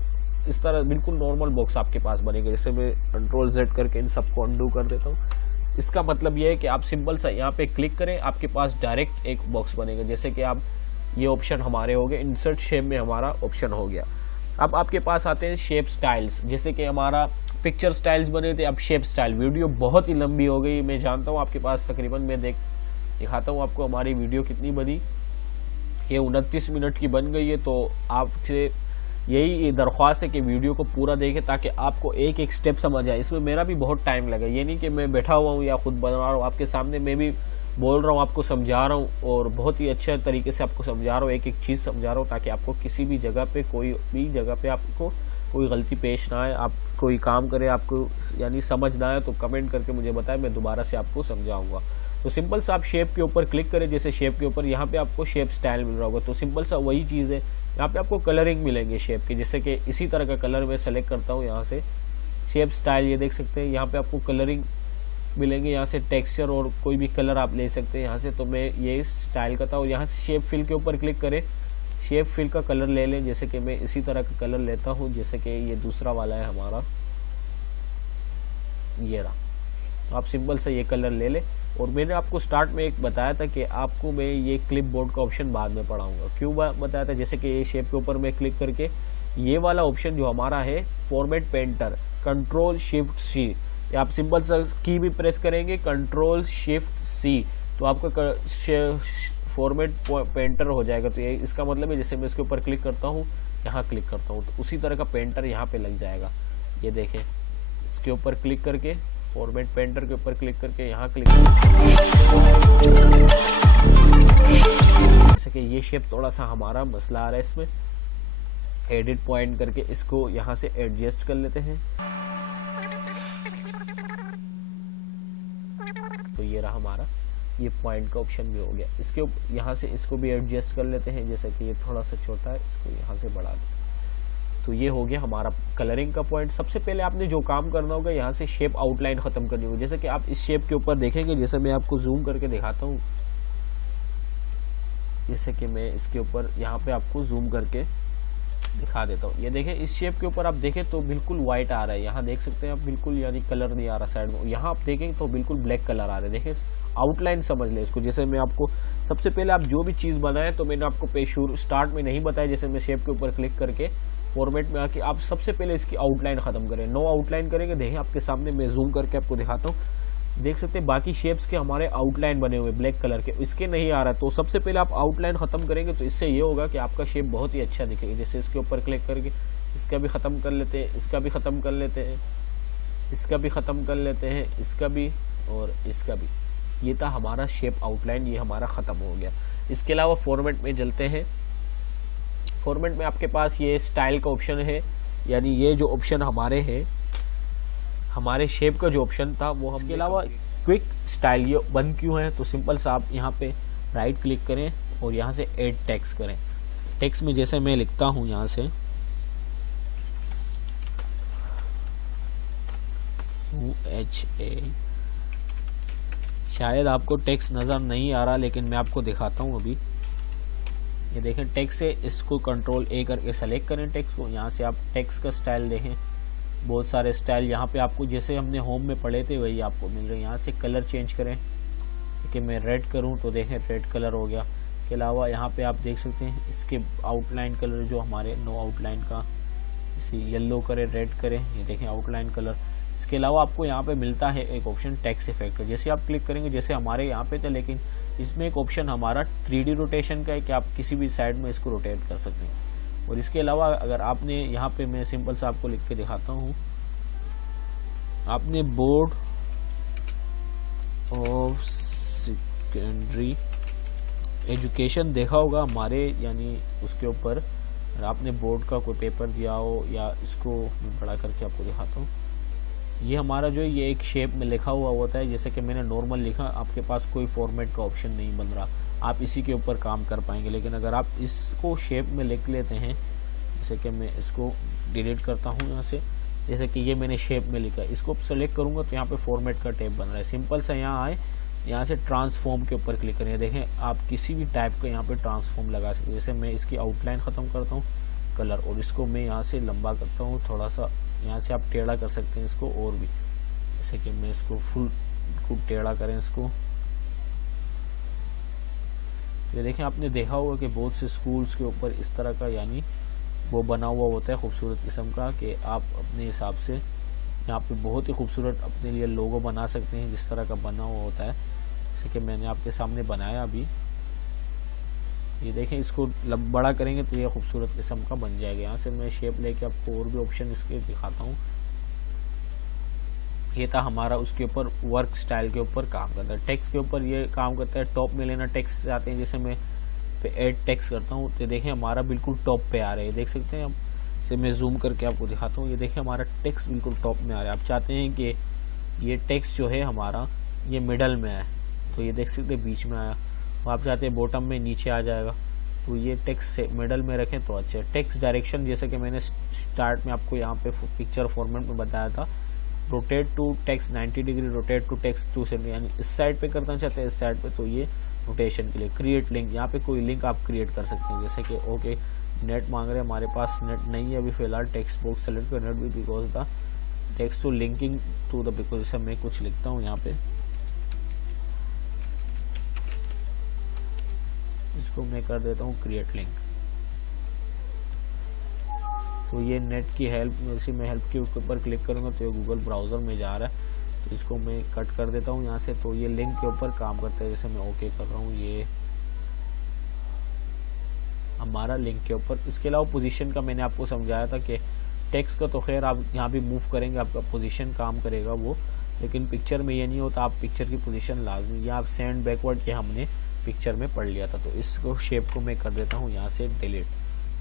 इस तरह बिल्कुल नॉर्मल बॉक्स आपके पास बनेगा। जैसे मैं कंट्रोल Z करके इन सबको अंडू कर देता हूँ। इसका मतलब ये है कि आप सिंपल सा यहाँ पे क्लिक करें, आपके पास डायरेक्ट एक बॉक्स बनेगा। जैसे कि आप, ये ऑप्शन हमारे हो गए, इंसर्ट शेप में हमारा ऑप्शन हो गया। अब आपके पास आते हैं शेप स्टाइल्स। जैसे कि हमारा पिक्चर स्टाइल्स बने थे, अब शेप स्टाइल। वीडियो बहुत ही लंबी हो गई, मैं जानता हूँ आपके पास तकरीबन, मैं दिखाता हूँ आपको हमारी वीडियो कितनी बनी, ये 29 मिनट की बन गई है। तो आपसे यही दरख्वास्त है कि वीडियो को पूरा देखें ताकि आपको एक एक स्टेप समझ आए। इसमें मेरा भी बहुत टाइम लगा, ये नहीं कि मैं बैठा हुआ हूँ या खुद बना रहा हूँ, आपके सामने मैं भी बोल रहा हूँ, आपको समझा रहा हूँ और बहुत ही अच्छे तरीके से आपको समझा रहा हूँ, एक एक चीज़ समझा रहा हूँ ताकि आपको किसी भी जगह पे, कोई भी जगह पे आपको कोई गलती पेश ना आए। आप कोई काम करें, आपको यानी समझ ना आए तो कमेंट करके मुझे बताएं, मैं दोबारा से आपको समझाऊंगा। तो सिंपल सा आप शेप के ऊपर क्लिक करें, जैसे शेप के ऊपर यहाँ पे आपको शेप स्टाइल मिल रहा होगा। तो सिंपल सा वही चीज़ है, यहाँ पे आपको कलरिंग मिलेंगे शेप के। जैसे कि इसी तरह का कलर मैं सेलेक्ट करता हूँ, यहाँ से शेप स्टाइल, ये देख सकते हैं यहाँ पे आपको कलरिंग मिलेंगे। यहाँ से टेक्सचर और कोई भी कलर आप ले सकते हैं यहाँ से। तो मैं ये स्टाइल का था और यहाँ से शेप फिल के ऊपर क्लिक करें, शेप फिल का कलर ले लें। जैसे कि मैं इसी तरह का कलर लेता हूँ, जैसे कि ये दूसरा वाला है हमारा, ये रहा। तो आप सिंपल से ये कलर ले लें। और मैंने आपको स्टार्ट में एक बताया था कि आपको मैं ये क्लिप बोर्ड का ऑप्शन बाद में पढ़ाऊंगा। क्यों बताया था, जैसे कि ये शेप के ऊपर मैं क्लिक करके ये वाला ऑप्शन जो हमारा है format painter, control shift C, आप सिंपल सा की भी प्रेस करेंगे, कंट्रोल शिफ्ट सी, तो आपका फॉर्मेट पेंटर हो जाएगा। तो ये इसका मतलब है, जैसे मैं इसके ऊपर क्लिक करता हूँ, यहाँ क्लिक करता हूँ, तो उसी तरह का पेंटर यहाँ पे लग जाएगा। ये देखें, इसके ऊपर क्लिक करके फॉर्मेट पेंटर के ऊपर क्लिक करके यहाँ क्लिक जैसे कि ये शेप थोड़ा सा हमारा मसला आ रहा है इसमें, एडिट पॉइंट करके इसको यहाँ से एडजस्ट कर लेते हैं। तो ये रहा हमारा, ये पॉइंट का ऑप्शन भी हो गया। इसके यहाँ से इसको भी एडजस्ट कर लेते हैं, जैसे कि ये थोड़ा सा छोटा है, इसको यहाँ से बढ़ा दें। तो ये हो गया हमारा कलरिंग का पॉइंट। सबसे पहले आपने जो काम करना होगा, यहाँ से शेप आउटलाइन खत्म करनी होगी। जैसे कि आप इस शेप के ऊपर देखेंगे, जैसे मैं आपको जूम करके दिखाता हूँ, जैसे कि मैं इसके ऊपर यहाँ पे आपको जूम करके दिखा देता हूँ। ये देखें, इस शेप के ऊपर आप देखें तो बिल्कुल व्हाइट आ रहा है, यहाँ देख सकते हैं आप, बिल्कुल यानी कलर नहीं आ रहा साइड में। यहाँ आप देखें तो बिल्कुल ब्लैक कलर आ रहा है, देखें आउटलाइन समझ लें इसको। जैसे मैं आपको सबसे पहले आप जो भी चीज़ बनाए तो मैंने आपको स्टार्ट में नहीं बताया, जैसे मैं शेप के ऊपर क्लिक करके फॉर्मेट में आके आप सबसे पहले इसकी आउटलाइन खत्म करें। नो आउटलाइन करेंगे, देखें आपके सामने मैं जूम करके आपको दिखाता हूँ, देख सकते हैं बाकी शेप्स के हमारे आउटलाइन बने हुए ब्लैक कलर के, इसके नहीं आ रहा। तो सबसे पहले आप आउटलाइन खत्म करेंगे तो इससे ये होगा कि आपका शेप बहुत ही अच्छा दिखेगा। जैसे इसके ऊपर क्लिक करके इसका भी ख़त्म कर लेते हैं, इसका भी ख़त्म कर लेते हैं, इसका भी ख़त्म कर लेते हैं, इसका भी और इसका भी। ये था हमारा शेप आउटलाइन, ये हमारा ख़त्म हो गया। इसके अलावा फॉर्मेट में चलते हैं। फॉर्मेट में आपके पास ये स्टाइल का ऑप्शन है, यानी ये जो ऑप्शन हमारे हैं, हमारे शेप का जो ऑप्शन था वो हम। इसके अलावा क्विक स्टाइल ये बंद क्यों है, तो सिंपल सा आप यहाँ पे राइट क्लिक करें और यहाँ से ऐड टेक्स्ट करें। टेक्स्ट में जैसे मैं लिखता हूँ यहाँ से UHA, शायद आपको टेक्स्ट नज़र नहीं आ रहा, लेकिन मैं आपको दिखाता हूँ अभी। ये देखें, टेक्स्ट से इसको कंट्रोल A करके सेलेक्ट करें टेक्स्ट को। यहाँ से आप टेक्स्ट का स्टाइल देखें, बहुत सारे स्टाइल यहाँ पे आपको जैसे हमने होम में पढ़े थे वही आपको मिल रहे हैं। यहाँ से कलर चेंज करें कि मैं रेड करूँ तो देखें रेड कलर हो गया। के अलावा यहाँ पे आप देख सकते हैं इसके आउटलाइन कलर जो हमारे नो आउटलाइन का, इसे येलो करें, रेड करें, ये देखें आउटलाइन कलर। इसके अलावा आपको यहाँ पे मिलता है एक ऑप्शन टेक्स्ट इफेक्ट, जैसे आप क्लिक करेंगे जैसे हमारे यहाँ पे थे, लेकिन इसमें एक ऑप्शन हमारा 3D रोटेशन का है कि आप किसी भी साइड में इसको रोटेट कर सकते हैं। और इसके अलावा अगर आपने यहाँ पे, मैं सिंपल सा आपको लिख के दिखाता हूँ, आपने बोर्ड ऑफ सेकेंडरी एजुकेशन देखा होगा हमारे, यानी उसके ऊपर आपने बोर्ड का कोई पेपर दिया हो, या इसको मैं बड़ा करके आपको दिखाता हूँ। ये हमारा जो है ये एक शेप में लिखा हुआ होता है, जैसे कि मैंने नॉर्मल लिखा, आपके पास कोई फॉर्मेट का ऑप्शन नहीं बन रहा, आप इसी के ऊपर काम कर पाएंगे। लेकिन अगर आप इसको शेप में लिख लेते हैं, जैसे कि मैं इसको डिलीट करता हूँ यहाँ से, जैसे कि ये मैंने शेप में लिखा, इसको सेलेक्ट करूँगा तो यहाँ पे फॉर्मेट का टैब बन रहा है। सिंपल सा यहाँ आए, यहाँ से ट्रांसफॉर्म के ऊपर क्लिक करें, देखें आप किसी भी टाइप का यहाँ पे ट्रांसफॉर्म लगा सकते हैं। जैसे मैं इसकी आउटलाइन ख़त्म करता हूँ कलर, और इसको मैं यहाँ से लंबा करता हूँ थोड़ा सा, यहाँ से आप टेढ़ा कर सकते हैं इसको और भी, जैसे कि मैं इसको फुल टेढ़ा करें इसको। ये देखें, आपने देखा होगा कि बहुत से स्कूल्स के ऊपर इस तरह का यानी वो बना हुआ होता है खूबसूरत किस्म का, कि आप अपने हिसाब से यहाँ पे बहुत ही खूबसूरत अपने लिए लोगो बना सकते हैं, जिस तरह का बना हुआ होता है। जैसे कि मैंने आपके सामने बनाया अभी, ये देखें, इसको बड़ा करेंगे तो ये खूबसूरत किस्म का बन जाएगा। यहाँ से मैं शेप लेके आपको और भी ऑप्शन इसके दिखाता हूँ। ये था हमारा उसके ऊपर वर्क स्टाइल के ऊपर काम करता है। टेक्स्ट के ऊपर ये काम करता है। टॉप में लेना टेक्स्ट आते हैं, जैसे मैं पे ऐड टेक्स्ट करता हूँ तो देखें हमारा बिल्कुल टॉप पे आ रहा है, देख सकते हैं। अब से मैं जूम करके आपको दिखाता हूँ, ये देखें हमारा टेक्स्ट बिल्कुल टॉप में आ रहा है। आप चाहते हैं कि ये टेक्स्ट जो है हमारा ये मिडल में है, तो ये देख सकते हैं बीच में आया। और आप चाहते हैं बॉटम में नीचे आ जाएगा, तो ये टेक्स्ट से मिडल में रखें तो अच्छा है। टेक्स्ट डायरेक्शन जैसे कि मैंने स्टार्ट में आपको यहाँ पे पिक्चर फॉर्मेट में बताया था, rotate to text 90 degree, rotate to text 270, यानी इस साइड पे करना चाहते हैं इस साइड पे, तो ये रोटेशन के लिए। क्रिएट लिंक, यहाँ पे कोई लिंक आप क्रिएट कर सकते हैं, जैसे कि ओके नेट मांग रहे हैं, हमारे पास नेट नहीं है अभी फिलहाल। टेक्स्ट बॉक्स सेलेक्ट कर नेट भी, because the text to linking to the, because जैसे मैं कुछ लिखता हूँ यहाँ पे, इसको मैं कर देता हूँ क्रिएट लिंक, तो ये नेट की हेल्प, इसी में हेल्प के ऊपर क्लिक करूँगा तो ये गूगल ब्राउज़र में जा रहा है, तो इसको मैं कट कर देता हूँ यहाँ से। तो ये लिंक के ऊपर काम करता है, जैसे मैं ओके कर रहा हूँ, ये हमारा लिंक के ऊपर। इसके अलावा पोजीशन का मैंने आपको समझाया था कि टेक्स्ट का तो खैर आप यहाँ भी मूव करेंगे, आपका पोजीशन काम करेगा वो, लेकिन पिक्चर में ये नहीं होता, आप पिक्चर की पोजीशन लाजमी, या आप सेंड बैकवर्ड ये हमने पिक्चर में पढ़ लिया था। तो इसको शेप को मैं कर देता हूँ यहाँ से डिलीट,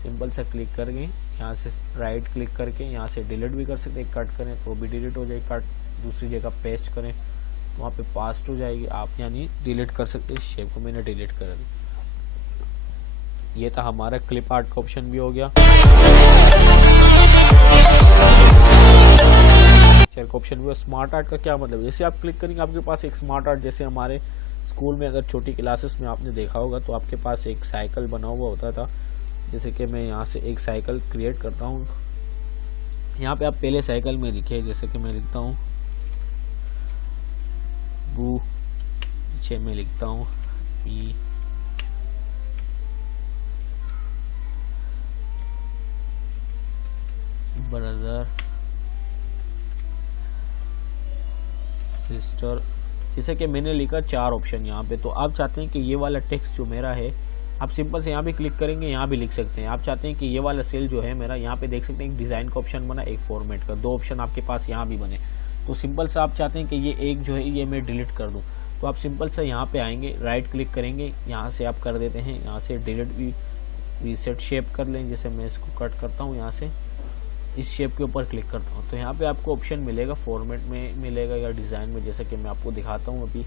सिंपल सा क्लिक करके यहाँ से राइट क्लिक करके यहाँ से डिलीट भी कर सकते हैं, कट करें तो भी डिलीट हो जाएगी, कट दूसरी जगह पेस्ट करें तो वहाँ पे पास्ट हो जाएगी, आप यानी डिलीट कर सकते हैं। शेप को मैंने डिलीट कर दिया। ये था हमारा क्लिप आर्ट का ऑप्शन भी हो गया। ऑप्शन भी स्मार्ट आर्ट का क्या मतलब, जैसे आप क्लिक करेंगे आपके पास एक स्मार्ट आर्ट, जैसे हमारे स्कूल में अगर छोटी क्लासेस में आपने देखा होगा तो आपके पास एक साइकिल बना हुआ होता था। जैसे कि मैं यहाँ से एक साइकिल क्रिएट करता हूँ, यहाँ पे आप पहले साइकिल में लिखे, जैसे कि मैं लिखता हूँ बू, पीछे में लिखता हूँ पी, ब्रदर सिस्टर, जैसे कि मैंने लिखा 4 ऑप्शन यहाँ पे। तो आप चाहते हैं कि ये वाला टेक्स्ट जो मेरा है, आप सिंपल से यहाँ भी क्लिक करेंगे, यहाँ भी लिख सकते हैं। आप चाहते हैं कि ये वाला सेल जो है मेरा, यहाँ पे देख सकते हैं एक डिज़ाइन का ऑप्शन बना, एक फॉर्मेट का, 2 ऑप्शन आपके पास यहाँ भी बने। तो सिंपल सा आप चाहते हैं कि ये एक जो है ये मैं डिलीट कर दूँ, तो आप सिंपल सा यहाँ पे आएंगे, राइट क्लिक करेंगे, यहाँ से आप कर देते हैं, यहाँ से डिलीट भी, रीसेट शेप कर लें। जैसे मैं इसको कट करता हूँ, यहाँ से इस शेप के ऊपर क्लिक करता हूँ तो यहाँ पे आपको ऑप्शन मिलेगा, फॉर्मेट में मिलेगा या डिज़ाइन में, जैसे कि मैं आपको दिखाता हूँ। अभी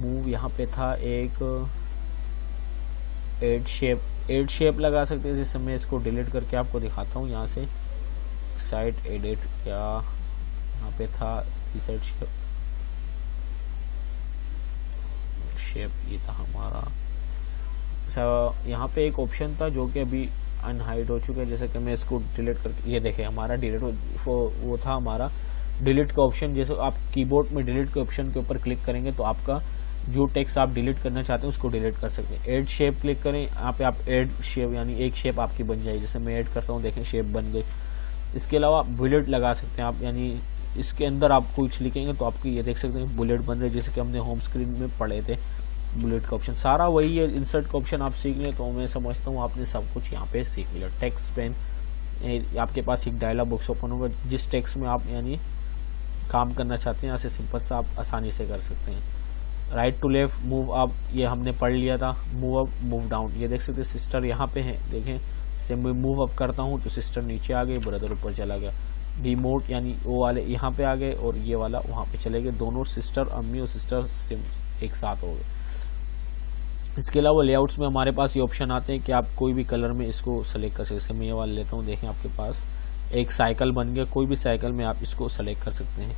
मूव यहाँ पे था एक एड शेप लगा सकते हैं, जैसे मैं इसको डिलीट करके आपको दिखाता हूँ। यहाँ से साइड एडिट, या यहाँ पे था रीसेट शेप, ये था हमारा। यहाँ पे एक ऑप्शन था जो कि अभी अनहाइड हो चुका है, जैसे कि मैं इसको डिलीट करके, ये देखें हमारा डिलीट वो था हमारा डिलीट का ऑप्शन। जैसे आप कीबोर्ड में डिलीट के ऑप्शन के ऊपर क्लिक करेंगे तो आपका जो टेक्स्ट आप डिलीट करना चाहते हैं उसको डिलीट कर सकते हैं। ऐड शेप क्लिक करें, यहाँ पे आप ऐड शेप यानी एक शेप आपकी बन जाएगी। जैसे मैं ऐड करता हूँ, देखें शेप बन गई। इसके अलावा बुलेट लगा सकते हैं आप, यानी इसके अंदर आप कुछ लिखेंगे तो आपकी ये देख सकते हैं बुलेट बन रहे, जैसे कि हमने होम स्क्रीन में पढ़े थे। बुलेट का ऑप्शन सारा वही है। इंसर्ट का ऑप्शन आप सीख लें तो मैं समझता हूँ आपने सब कुछ यहाँ पे सीख लिया। टेक्स्ट पेन, आपके पास एक डायलॉग बॉक्स ओपन होगा, जिस टेक्स्ट में आप यानी काम करना चाहते हैं यहाँ से सिंपल सा आप आसानी से कर सकते हैं। Right to left move up, ये हमने पढ़ लिया था। मूव अप मूव डाउन, ये देख सकते हैं सिस्टर यहाँ पे है, देखें जैसे मैं मूव अप करता हूँ तो सिस्टर नीचे आ गई, ब्रदर ऊपर चला गया। डिमोट यानी वो वाले यहाँ पे आ गए और ये वाला वहाँ पे चले गए, दोनों सिस्टर अम्मी और सिस्टर एक साथ हो गए। इसके अलावा लेआउट्स में हमारे पास ये ऑप्शन आते हैं कि आप कोई भी कलर में इसको सेलेक्ट कर सकते हैं। जैसे मैं ये वाला लेता हूँ, देखें आपके पास एक साइकिल बन गया, कोई भी साइकिल में आप इसको सेलेक्ट कर सकते हैं।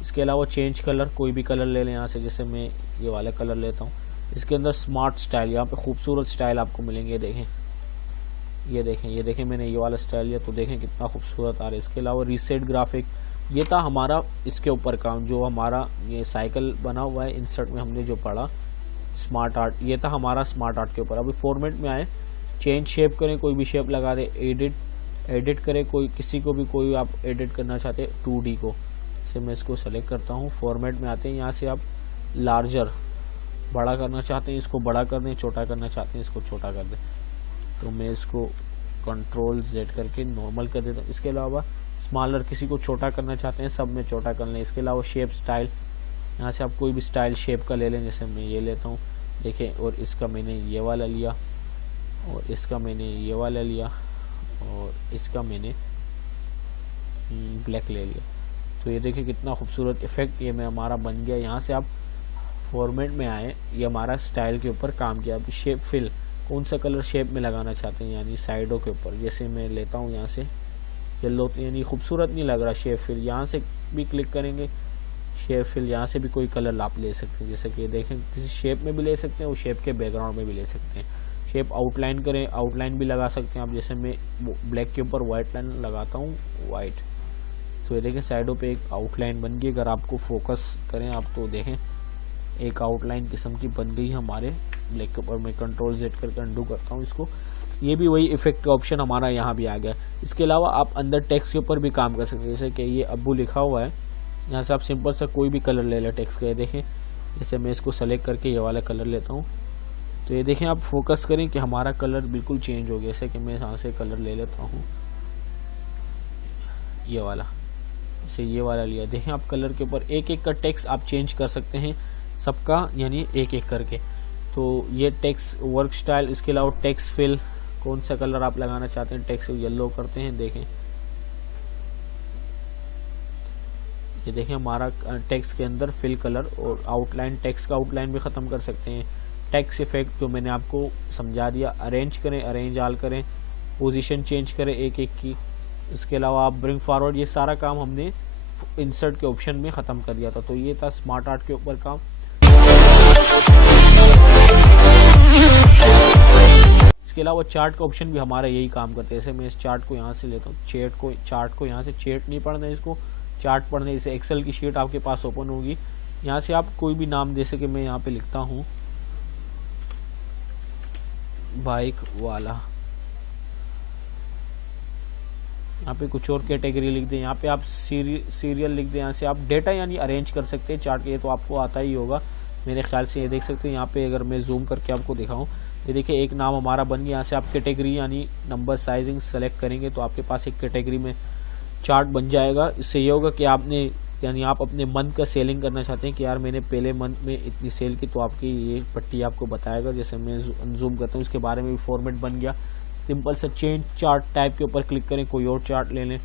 इसके अलावा चेंज कलर, कोई भी कलर ले लें यहाँ से, जैसे मैं ये वाला कलर लेता हूँ। इसके अंदर स्मार्ट स्टाइल, यहाँ पे खूबसूरत स्टाइल आपको मिलेंगे, देखें ये देखें मैंने ये वाला स्टाइल लिया तो देखें कितना खूबसूरत आ रहा है। इसके अलावा रीसेट ग्राफिक, ये था हमारा इसके ऊपर काम, जो हमारा ये साइकिल बना हुआ है इंसर्ट में हमने जो पढ़ा स्मार्ट आर्ट, ये था हमारा स्मार्ट आर्ट के ऊपर। अभी फॉर्मेट में आए, चेंज शेप करें, कोई भी शेप लगा दे, एडिट करें, कोई किसी को भी कोई आप एडिट करना चाहते हैं 2D को, जैसे मैं इसको सेलेक्ट करता हूँ। फॉर्मेट में आते हैं, यहाँ से आप लार्जर बड़ा करना चाहते हैं इसको बड़ा कर दें, छोटा करना चाहते हैं इसको छोटा कर दें, तो मैं इसको कंट्रोल Z करके नॉर्मल कर देता हूँ। इसके अलावा स्मॉलर, किसी को छोटा करना चाहते हैं सब में छोटा कर लें। इसके अलावा शेप स्टाइल, यहाँ से आप कोई भी स्टाइल शेप का ले लें, जैसे मैं ये लेता हूँ, देखें, और इसका मैंने ये वाला लिया और इसका मैंने ये वाला लिया और इसका मैंने ब्लैक ले लिया, तो ये देखें कितना खूबसूरत इफेक्ट ये में हमारा बन गया। यहाँ से आप फॉर्मेट में आए, ये हमारा स्टाइल के ऊपर काम किया। अब शेप फिल, कौन सा कलर शेप में लगाना चाहते हैं, यानी साइडों के ऊपर, जैसे मैं लेता हूँ यहाँ से येलो, यानी खूबसूरत नहीं लग रहा शेप फिल, यहाँ से भी क्लिक करेंगे शेप फिल, यहाँ से भी कोई कलर आप ले सकते हैं, जैसे कि देखें किसी शेप में भी ले सकते हैं और शेप के बैकग्राउंड में भी ले सकते हैं। शेप आउटलाइन करें, आउटलाइन भी लगा सकते हैं आप, जैसे मैं ब्लैक के ऊपर वाइट लाइन लगाता हूँ, वाइट, तो ये देखें साइडों पे एक आउटलाइन बन गई। अगर आपको फोकस करें आप तो देखें एक आउटलाइन किस्म की बन गई हमारे ब्लैक के ऊपर। मैं कंट्रोल Z करके अंडू करता हूँ इसको, ये भी वही इफेक्ट का ऑप्शन हमारा यहाँ भी आ गया। इसके अलावा आप अंदर टेक्स्ट के ऊपर भी काम कर सकते हैं, जैसे कि ये अब्बू लिखा हुआ है, यहाँ से आप सिंपल सा कोई भी कलर ले लें टेक्स्ट का। ये देखें, जैसे मैं इसको सेलेक्ट करके ये वाला कलर लेता हूँ, तो ये देखें आप फोकस करें कि हमारा कलर बिल्कुल चेंज हो गया। जैसे कि मैं यहाँ से कलर ले लेता हूँ ये वाला, जैसे ये वाला लिया, देखें आप कलर के ऊपर एक एक का टेक्स्ट आप चेंज कर सकते हैं सबका, यानी एक एक करके। तो ये टेक्स्ट वर्क स्टाइल, इसके अलावा टेक्स्ट फिल, कौन सा कलर आप लगाना चाहते हैं, टेक्स्ट येलो करते हैं। देखें ये देखें हमारा टेक्स्ट के अंदर फिल कलर और आउटलाइन, टेक्स्ट का आउटलाइन भी ख़त्म कर सकते हैं। टेक्स्ट इफेक्ट जो मैंने आपको समझा दिया, अरेंज करें, अरेंज आल करें, पोजीशन चेंज करें एक एक की। इसके अलावा आप ब्रिंग फॉरवर्ड, ये सारा काम हमने इंसर्ट के ऑप्शन में ख़त्म कर दिया था। तो ये था स्मार्ट आर्ट के ऊपर काम। इसके अलावा चार्ट का ऑप्शन भी हमारा यही काम करते हैं। जैसे मैं इस चार्ट को यहाँ से लेता हूँ, चार्ट को यहाँ से, चेट नहीं पढ़ना है इसको, चार्ट पढ़ने। जैसे एक्सेल की शीट आपके पास ओपन होगी, यहाँ से आप कोई भी नाम, जैसे कि मैं यहाँ पे लिखता हूँ बाइक वाला, यहाँ पे कुछ और कैटेगरी लिख दें, यहाँ पे आप सीरियल लिख दें। यहाँ से आप डेटा यानी अरेंज कर सकते हैं चार्ट के, ये तो आपको आता ही होगा मेरे ख्याल से। ये देख सकते हैं यहाँ पे, अगर मैं जूम करके आपको दिखाऊं, ये देखिए एक नाम हमारा बन गया। यहाँ से आप कैटेगरी यानी नंबर साइजिंग सेलेक्ट करेंगे तो आपके पास एक कैटेगरी में चार्ट बन जाएगा। इससे ये होगा कि आपने, यानी आप अपने मंथ का सेलिंग करना चाहते हैं कि यार मैंने पहले मंथ में इतनी सेल की, तो आपकी ये पट्टी आपको बताएगा। जैसे मैं जूम करता हूँ, इसके बारे में भी फॉर्मेट बन गया। सिंपल सा चेंज चार्ट टाइप के ऊपर क्लिक करें, कोई और चार्ट ले लें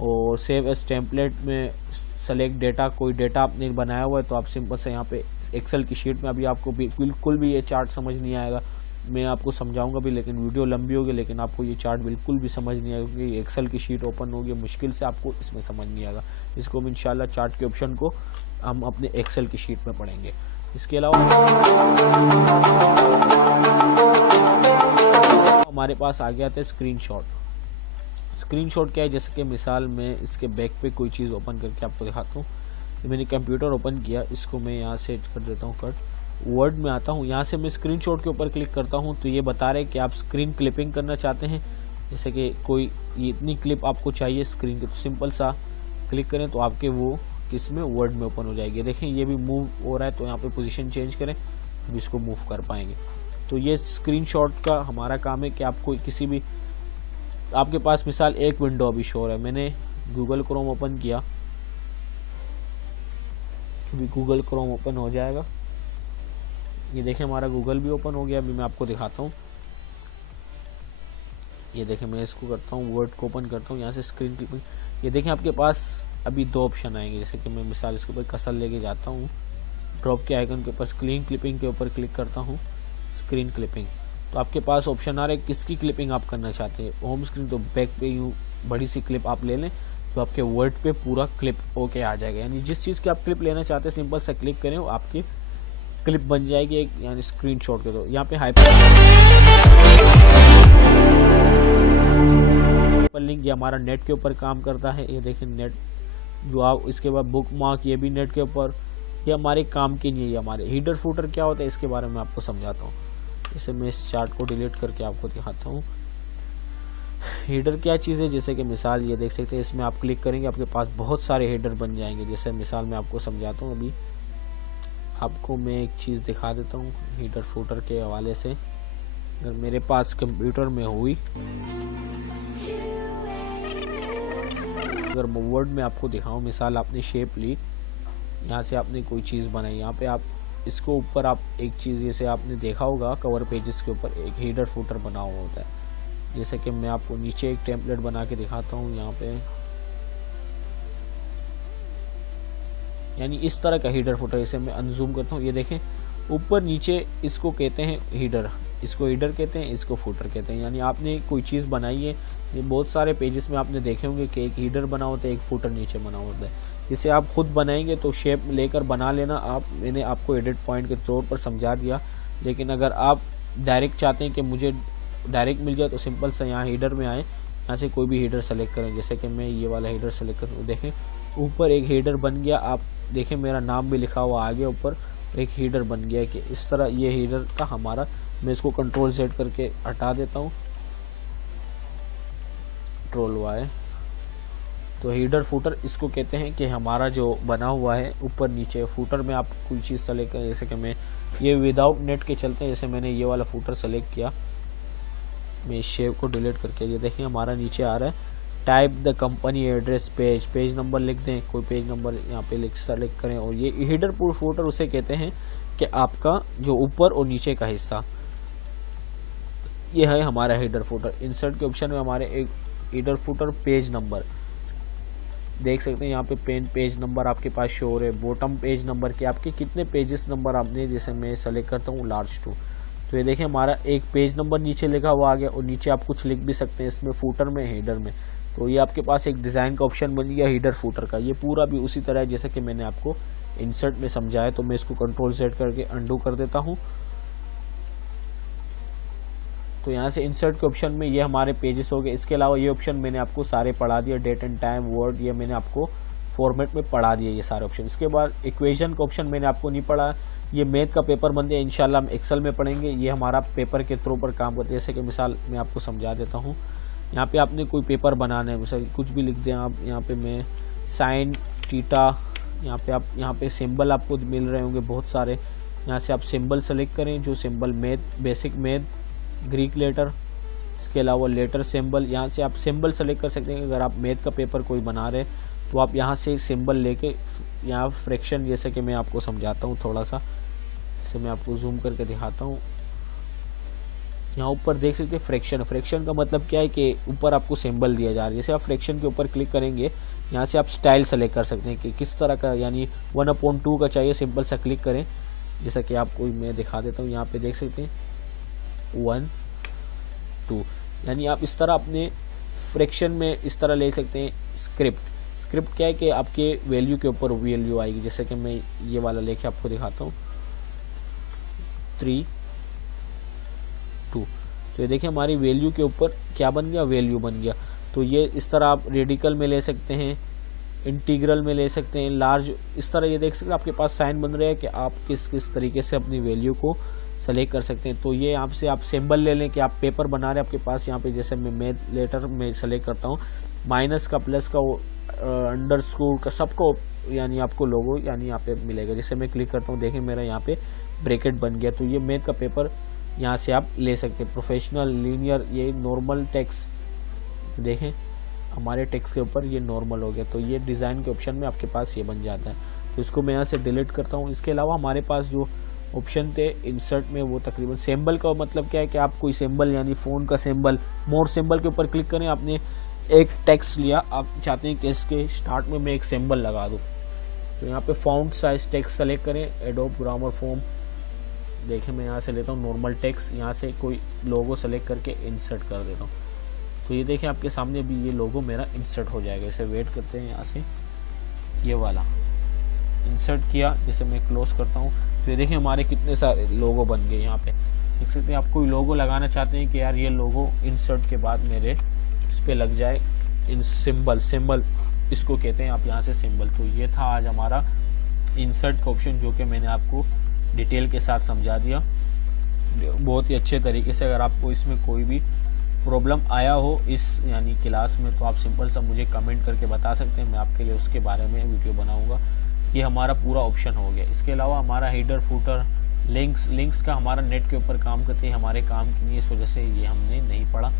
और सेव एज टेम्पलेट में सेलेक्ट डेटा, कोई डेटा आपने बनाया हुआ है तो आप सिंपल से यहाँ पे एक्सेल की शीट में, अभी आपको बिल्कुल भी ये चार्ट समझ नहीं आएगा, मैं आपको समझाऊंगा भी, लेकिन वीडियो लंबी होगी, लेकिन आपको ये चार्ट बिल्कुल भी समझ नहीं आएगा क्योंकि एक्सेल की शीट ओपन होगी, मुश्किल से आपको इसमें समझ नहीं आएगा। इसको हम इंशाल्लाह चार्ट के ऑप्शन को हम अपने एक्सेल की शीट में पढ़ेंगे। इसके अलावा हमारे पास आ गया था स्क्रीनशॉट। स्क्रीनशॉट क्या है, जैसे कि मिसाल में इसके बैक पे कोई चीज़ ओपन करके आपको दिखाता हूँ। मैंने कंप्यूटर ओपन किया, इसको मैं यहाँ से कर देता हूँ कट, वर्ड में आता हूँ, यहाँ से मैं स्क्रीनशॉट के ऊपर क्लिक करता हूँ तो ये बता रहे हैं कि आप स्क्रीन क्लिपिंग करना चाहते हैं। जैसे कि कोई इतनी क्लिप आपको चाहिए स्क्रीन की, तो सिंपल सा क्लिक करें तो आपके वो किस में, वर्ड में ओपन हो जाएगी। देखें ये भी मूव हो रहा है, तो यहाँ पे पोजीशन चेंज करें तो इसको मूव कर पाएंगे। तो ये स्क्रीनशॉट का हमारा काम है कि आपको किसी भी, आपके पास मिसाल एक विंडो अभी शो है, मैंने गूगल क्रोम ओपन किया, अभी गूगल क्रोम ओपन हो जाएगा। ये देखें हमारा गूगल भी ओपन हो गया। अभी मैं आपको दिखाता हूँ, ये देखें मैं इसको करता हूँ, वर्ड को ओपन करता हूँ, यहाँ से स्क्रीन क्लिपिंग। ये देखें आपके पास अभी दो ऑप्शन आएंगे। जैसे कि मैं मिसाल इसके ऊपर कसर लेके जाता हूँ, ड्रॉप के आइकन के ऊपर स्क्रीन क्लिपिंग के ऊपर क्लिक करता हूँ, स्क्रीन क्लिपिंग, तो आपके पास ऑप्शन आ रहा है किसकी क्लिपिंग आप करना चाहते हैं। होम स्क्रीन तो बैक पे यूँ बड़ी सी क्लिप आप ले लें तो आपके वर्ड पे पूरा क्लिप ओके आ जाएगा। यानी जिस चीज़ की आप क्लिप लेना चाहते हैं सिंपल सा क्लिक करें, आपकी क्लिप बन जाएगी एक, यानी स्क्रीनशॉट के। तो यहाँ पे हाइपरलिंक, ये हमारा नेट के ऊपर काम करता है। ये देखें नेट जो आप, इसके बाद बुक मार्क, ये भी नेट के ऊपर, ये हमारे काम की नहीं है। ये हमारे हीडर फूटर क्या होता है इसके बारे में आपको समझाता हूँ। जैसे मैं इस चार्ट को डिलीट करके आपको दिखाता हूँ। हीडर क्या चीज़ है, जैसे कि मिसाल ये देख सकते हैं, इसमें आप क्लिक करेंगे आपके पास बहुत सारे हीडर बन जाएंगे। जैसे मिसाल मैं आपको समझाता हूँ, अभी आपको मैं एक चीज़ दिखा देता हूँ हीडर फूटर के हवाले से। अगर मेरे पास कंप्यूटर में हुई, अगर वर्ड में आपको दिखाऊँ, मिसाल आपने शेप ली, यहाँ से आपने कोई चीज़ बनाई, यहाँ पे आप इसको ऊपर आप एक चीज़, जैसे आपने देखा होगा कवर पेजेस के ऊपर एक हीडर फूटर बना हुआ होता है। जैसे कि मैं आपको नीचे एक टेम्पलेट बना के दिखाता हूँ, यहाँ पे यानी इस तरह का हीडर फूटर। इसे मैं अनजूम करता हूँ, ये देखें ऊपर नीचे, इसको कहते हैं हीडर, इसको हीडर कहते हैं, इसको फूटर कहते हैं। यानी आपने कोई चीज़ बनाई है, ये बहुत सारे पेजेस में आपने देखे होंगे कि एक हीडर बना होता है, एक फूटर नीचे बना होता है। जिसे आप खुद बनाएंगे तो शेप लेकर बना लेना आप, मैंने आपको एडिट पॉइंट के तौर पर समझा दिया। लेकिन अगर आप डायरेक्ट चाहते हैं कि मुझे डायरेक्ट मिल जाए तो सिंपल सा यहाँ हीडर में आए, यहाँ से कोई भी हीडर सेलेक्ट करें। जैसे कि मैं ये वाला हीडर सेलेक्ट करूँ, देखें ऊपर एक हीडर बन गया। आप देखें मेरा नाम भी लिखा हुआ आगे ऊपर, एक हीडर बन गया कि इस तरह ये हीडर था हमारा। मैं इसको कंट्रोल Z करके हटा देता हूँ, कंट्रोल Y। तो हीडर फूटर इसको कहते हैं कि हमारा जो बना हुआ है ऊपर नीचे। फूटर में आप कोई चीज़ सेलेक्ट करें, जैसे कि मैं ये विदाउट नेट के चलते हैं, जैसे मैंने ये वाला फूटर सेलेक्ट किया, मैं इस शेप को डिलीट करके, ये देखिए हमारा नीचे आ रहा है type the company address page number लिख दें, कोई पेज नंबर यहाँ पे सेलेक्ट करें। और ये हेडर फुटर उसे कहते हैं कि आपका जो ऊपर और नीचे का हिस्सा, ये है हमारा हेडर फुटर। इंसर्ट के ऑप्शन में हमारे एक हेडर फुटर पेज नंबर देख सकते हैं, यहाँ पे पेज नंबर आपके पास शो हो रहे हैं। बॉटम पेज नंबर के आपके कितने पेजेस नंबर आपने, जैसे मैं सेलेक्ट करता हूँ लार्ज 2, तो ये देखिए हमारा एक पेज नंबर नीचे लिखा हुआ आ गया। और नीचे आप कुछ लिख भी सकते हैं इसमें फुटर में, हेडर में। तो ये आपके पास एक डिज़ाइन का ऑप्शन बन गया हेडर फुटर का। ये पूरा भी उसी तरह है जैसे कि मैंने आपको इंसर्ट में समझाया। तो मैं इसको कंट्रोल सेट करके अंडू कर देता हूँ। तो यहाँ से इंसर्ट के ऑप्शन में ये हमारे पेजेस हो गए। इसके अलावा ये ऑप्शन मैंने आपको सारे पढ़ा दिया, डेट एंड टाइम, वर्ड, ये मैंने आपको फॉर्मेट में पढ़ा दिया ये सारे ऑप्शन। इसके बाद इक्वेशन का ऑप्शन मैंने आपको नहीं पढ़ा। ये मैथ का पेपर बन गया, इंशाल्लाह हम एक्सेल में पढ़ेंगे। ये हमारा पेपर के थ्रू पर काम करते हैं। जैसे कि मिसाल मैं आपको समझा देता हूँ। यहाँ पे आपने कोई पेपर बनाना है, मिसाल कुछ भी लिख दें आप। यहाँ पे मैं साइन थीटा, यहाँ पे आप यहाँ पे सिंबल आपको मिल रहे होंगे बहुत सारे। यहाँ से आप सिंबल सेलेक्ट करें, जो symbol math, basic math, Greek letter, इसके अलावा लेटर सिंबल। यहाँ से आप सिंबल सेलेक्ट कर सकते हैं। अगर आप मैथ का पेपर कोई बना रहे हैं तो आप यहाँ से सिंबल लेके यहाँ फ्रैक्शन, जैसे कि मैं आपको समझाता हूँ थोड़ा सा, जैसे मैं आपको जूम करके दिखाता हूँ। यहाँ ऊपर देख सकते हैं फ्रैक्शन। फ्रैक्शन का मतलब क्या है कि ऊपर आपको सिंबल दिया जा रहा है। जैसे आप फ्रैक्शन के ऊपर क्लिक करेंगे, यहाँ से आप स्टाइल सेलेक्ट कर सकते हैं कि किस तरह का, यानी 1/2 का चाहिए, सिंपल सा क्लिक करें। जैसा कि आपको मैं दिखा देता हूँ, यहाँ पे देख सकते हैं 1, 2, यानी आप इस तरह अपने फ्रैक्शन में इस तरह ले सकते हैं। स्क्रिप्ट क्या है कि आपके वैल्यू के ऊपर वैल्यू आएगी। जैसे कि मैं ये वाला लेके आपको दिखाता हूँ 3, 2। तो ये देखिए हमारी वैल्यू के ऊपर क्या बन गया, वैल्यू बन गया। तो ये इस तरह आप रेडिकल में ले सकते हैं, इंटीग्रल में ले सकते हैं, लार्ज, इस तरह ये देख सकते हैं आपके पास साइन बन रहे हैं कि आप किस तरीके से अपनी वैल्यू को सेलेक्ट कर सकते हैं। तो ये यहाँ से आप सिंबल ले लें कि आप पेपर बना रहे हैं आपके पास। यहाँ पे जैसे मैं मैथ लेटर में सेलेक्ट करता हूँ, माइनस का, प्लस का, अंडरस्कोर का, सबको यानी आपको लोगो यानी यहाँ पे मिलेगा। जैसे मैं क्लिक करता हूँ, देखें मेरा यहाँ पे ब्रैकेट बन गया। तो ये मैथ का पेपर यहाँ से आप ले सकते हैं। प्रोफेशनल, लीनियर, ये नॉर्मल टेक्स्ट, देखें हमारे टेक्स्ट के ऊपर ये नॉर्मल हो गया। तो ये डिज़ाइन के ऑप्शन में आपके पास ये बन जाता है। तो इसको मैं यहाँ से डिलीट करता हूँ। इसके अलावा हमारे पास जो ऑप्शन थे इंसर्ट में, वो तकरीबन सिंबल का मतलब क्या है कि आप कोई सिंबल यानी फ़ोन का सिंबल, मोर सिंबल के ऊपर क्लिक करें। आपने एक टेक्स्ट लिया, आप चाहते हैं कि इसके स्टार्ट में मैं एक सिंबल लगा दूँ, तो यहाँ पे फॉन्ट साइज टेक्स्ट सेलेक्ट करें, एडोब ग्रामर फॉर्म। देखें मैं यहाँ से लेता हूँ नॉर्मल टेक्स्ट, यहाँ से कोई लोगो सेलेक्ट करके इंसर्ट कर देता हूँ। तो ये देखें आपके सामने भी ये लोगो मेरा इंसर्ट हो जाएगा। इसे वेट करते हैं, यहाँ से ये वाला इंसर्ट किया, जैसे मैं क्लोज करता हूँ। तो ये देखें हमारे कितने सारे लोगो बन गए। यहाँ पे देख सकते हैं, आप कोई लोगो लगाना चाहते हैं कि यार ये लोगो इंसर्ट के बाद मेरे इस पर लग जाए, इन सिंबल इसको कहते हैं आप यहाँ से सिंबल। तो ये था आज हमारा इंसर्ट का ऑप्शन, जो कि मैंने आपको डिटेल के साथ समझा दिया बहुत ही अच्छे तरीके से। अगर आपको इसमें कोई भी प्रॉब्लम आया हो इस यानी क्लास में, तो आप सिंपल सा मुझे कमेंट करके बता सकते हैं, मैं आपके लिए उसके बारे में वीडियो बनाऊंगा। ये हमारा पूरा ऑप्शन हो गया। इसके अलावा हमारा हेडर, फुटर, लिंक्स का हमारा नेट के ऊपर काम करते हैं, हमारे काम की नहीं, इस वजह से ये हमने नहीं पढ़ा।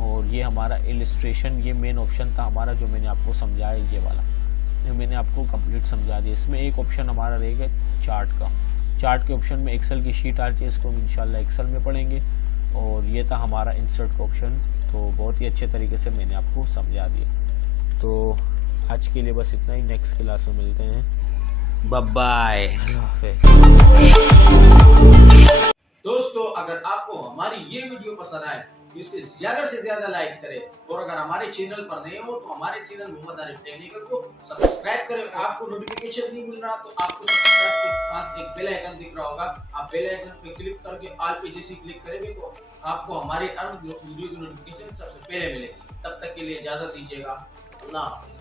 और ये हमारा इलस्ट्रेशन, ये मेन ऑप्शन था हमारा, जो मैंने आपको समझाया, ये वाला ये मैंने आपको कंप्लीट समझा दिया। इसमें एक ऑप्शन हमारा रहेगा चार्ट का। चार्ट के ऑप्शन में एक्सेल की शीट आती है, इसको हम इंशाल्लाह एक्सेल में पढ़ेंगे। और ये था हमारा इंसर्ट का ऑप्शन, तो बहुत ही अच्छे तरीके से मैंने आपको समझा दिया। तो आज के लिए बस इतना ही, नेक्स्ट क्लास में मिलते हैं, बाय। दोस्तों अगर आपको हमारी ये वीडियो पसंद आए तो इसे ज्यादा से ज्यादा लाइक करें। और अगर हमारे चैनल पर नए हो तो हमारे चैनल मोहम्मद आरिफ टेक्निकल को सब्सक्राइब करें। आपको नोटिफिकेशन नहीं मिल रहा तो आपको सब्सक्राइब के पास एक बेल आइकन दिख रहा होगा, आप बेल आइकन पे क्लिक करके ऑल पे जैसे क्लिक करेंगे तो आपको हमारे वीडियो की नोटिफिकेशन सबसे पहले मिलेगी। तब तक के लिए इजाजत दीजिएगा, अल्लाह हाफिज़।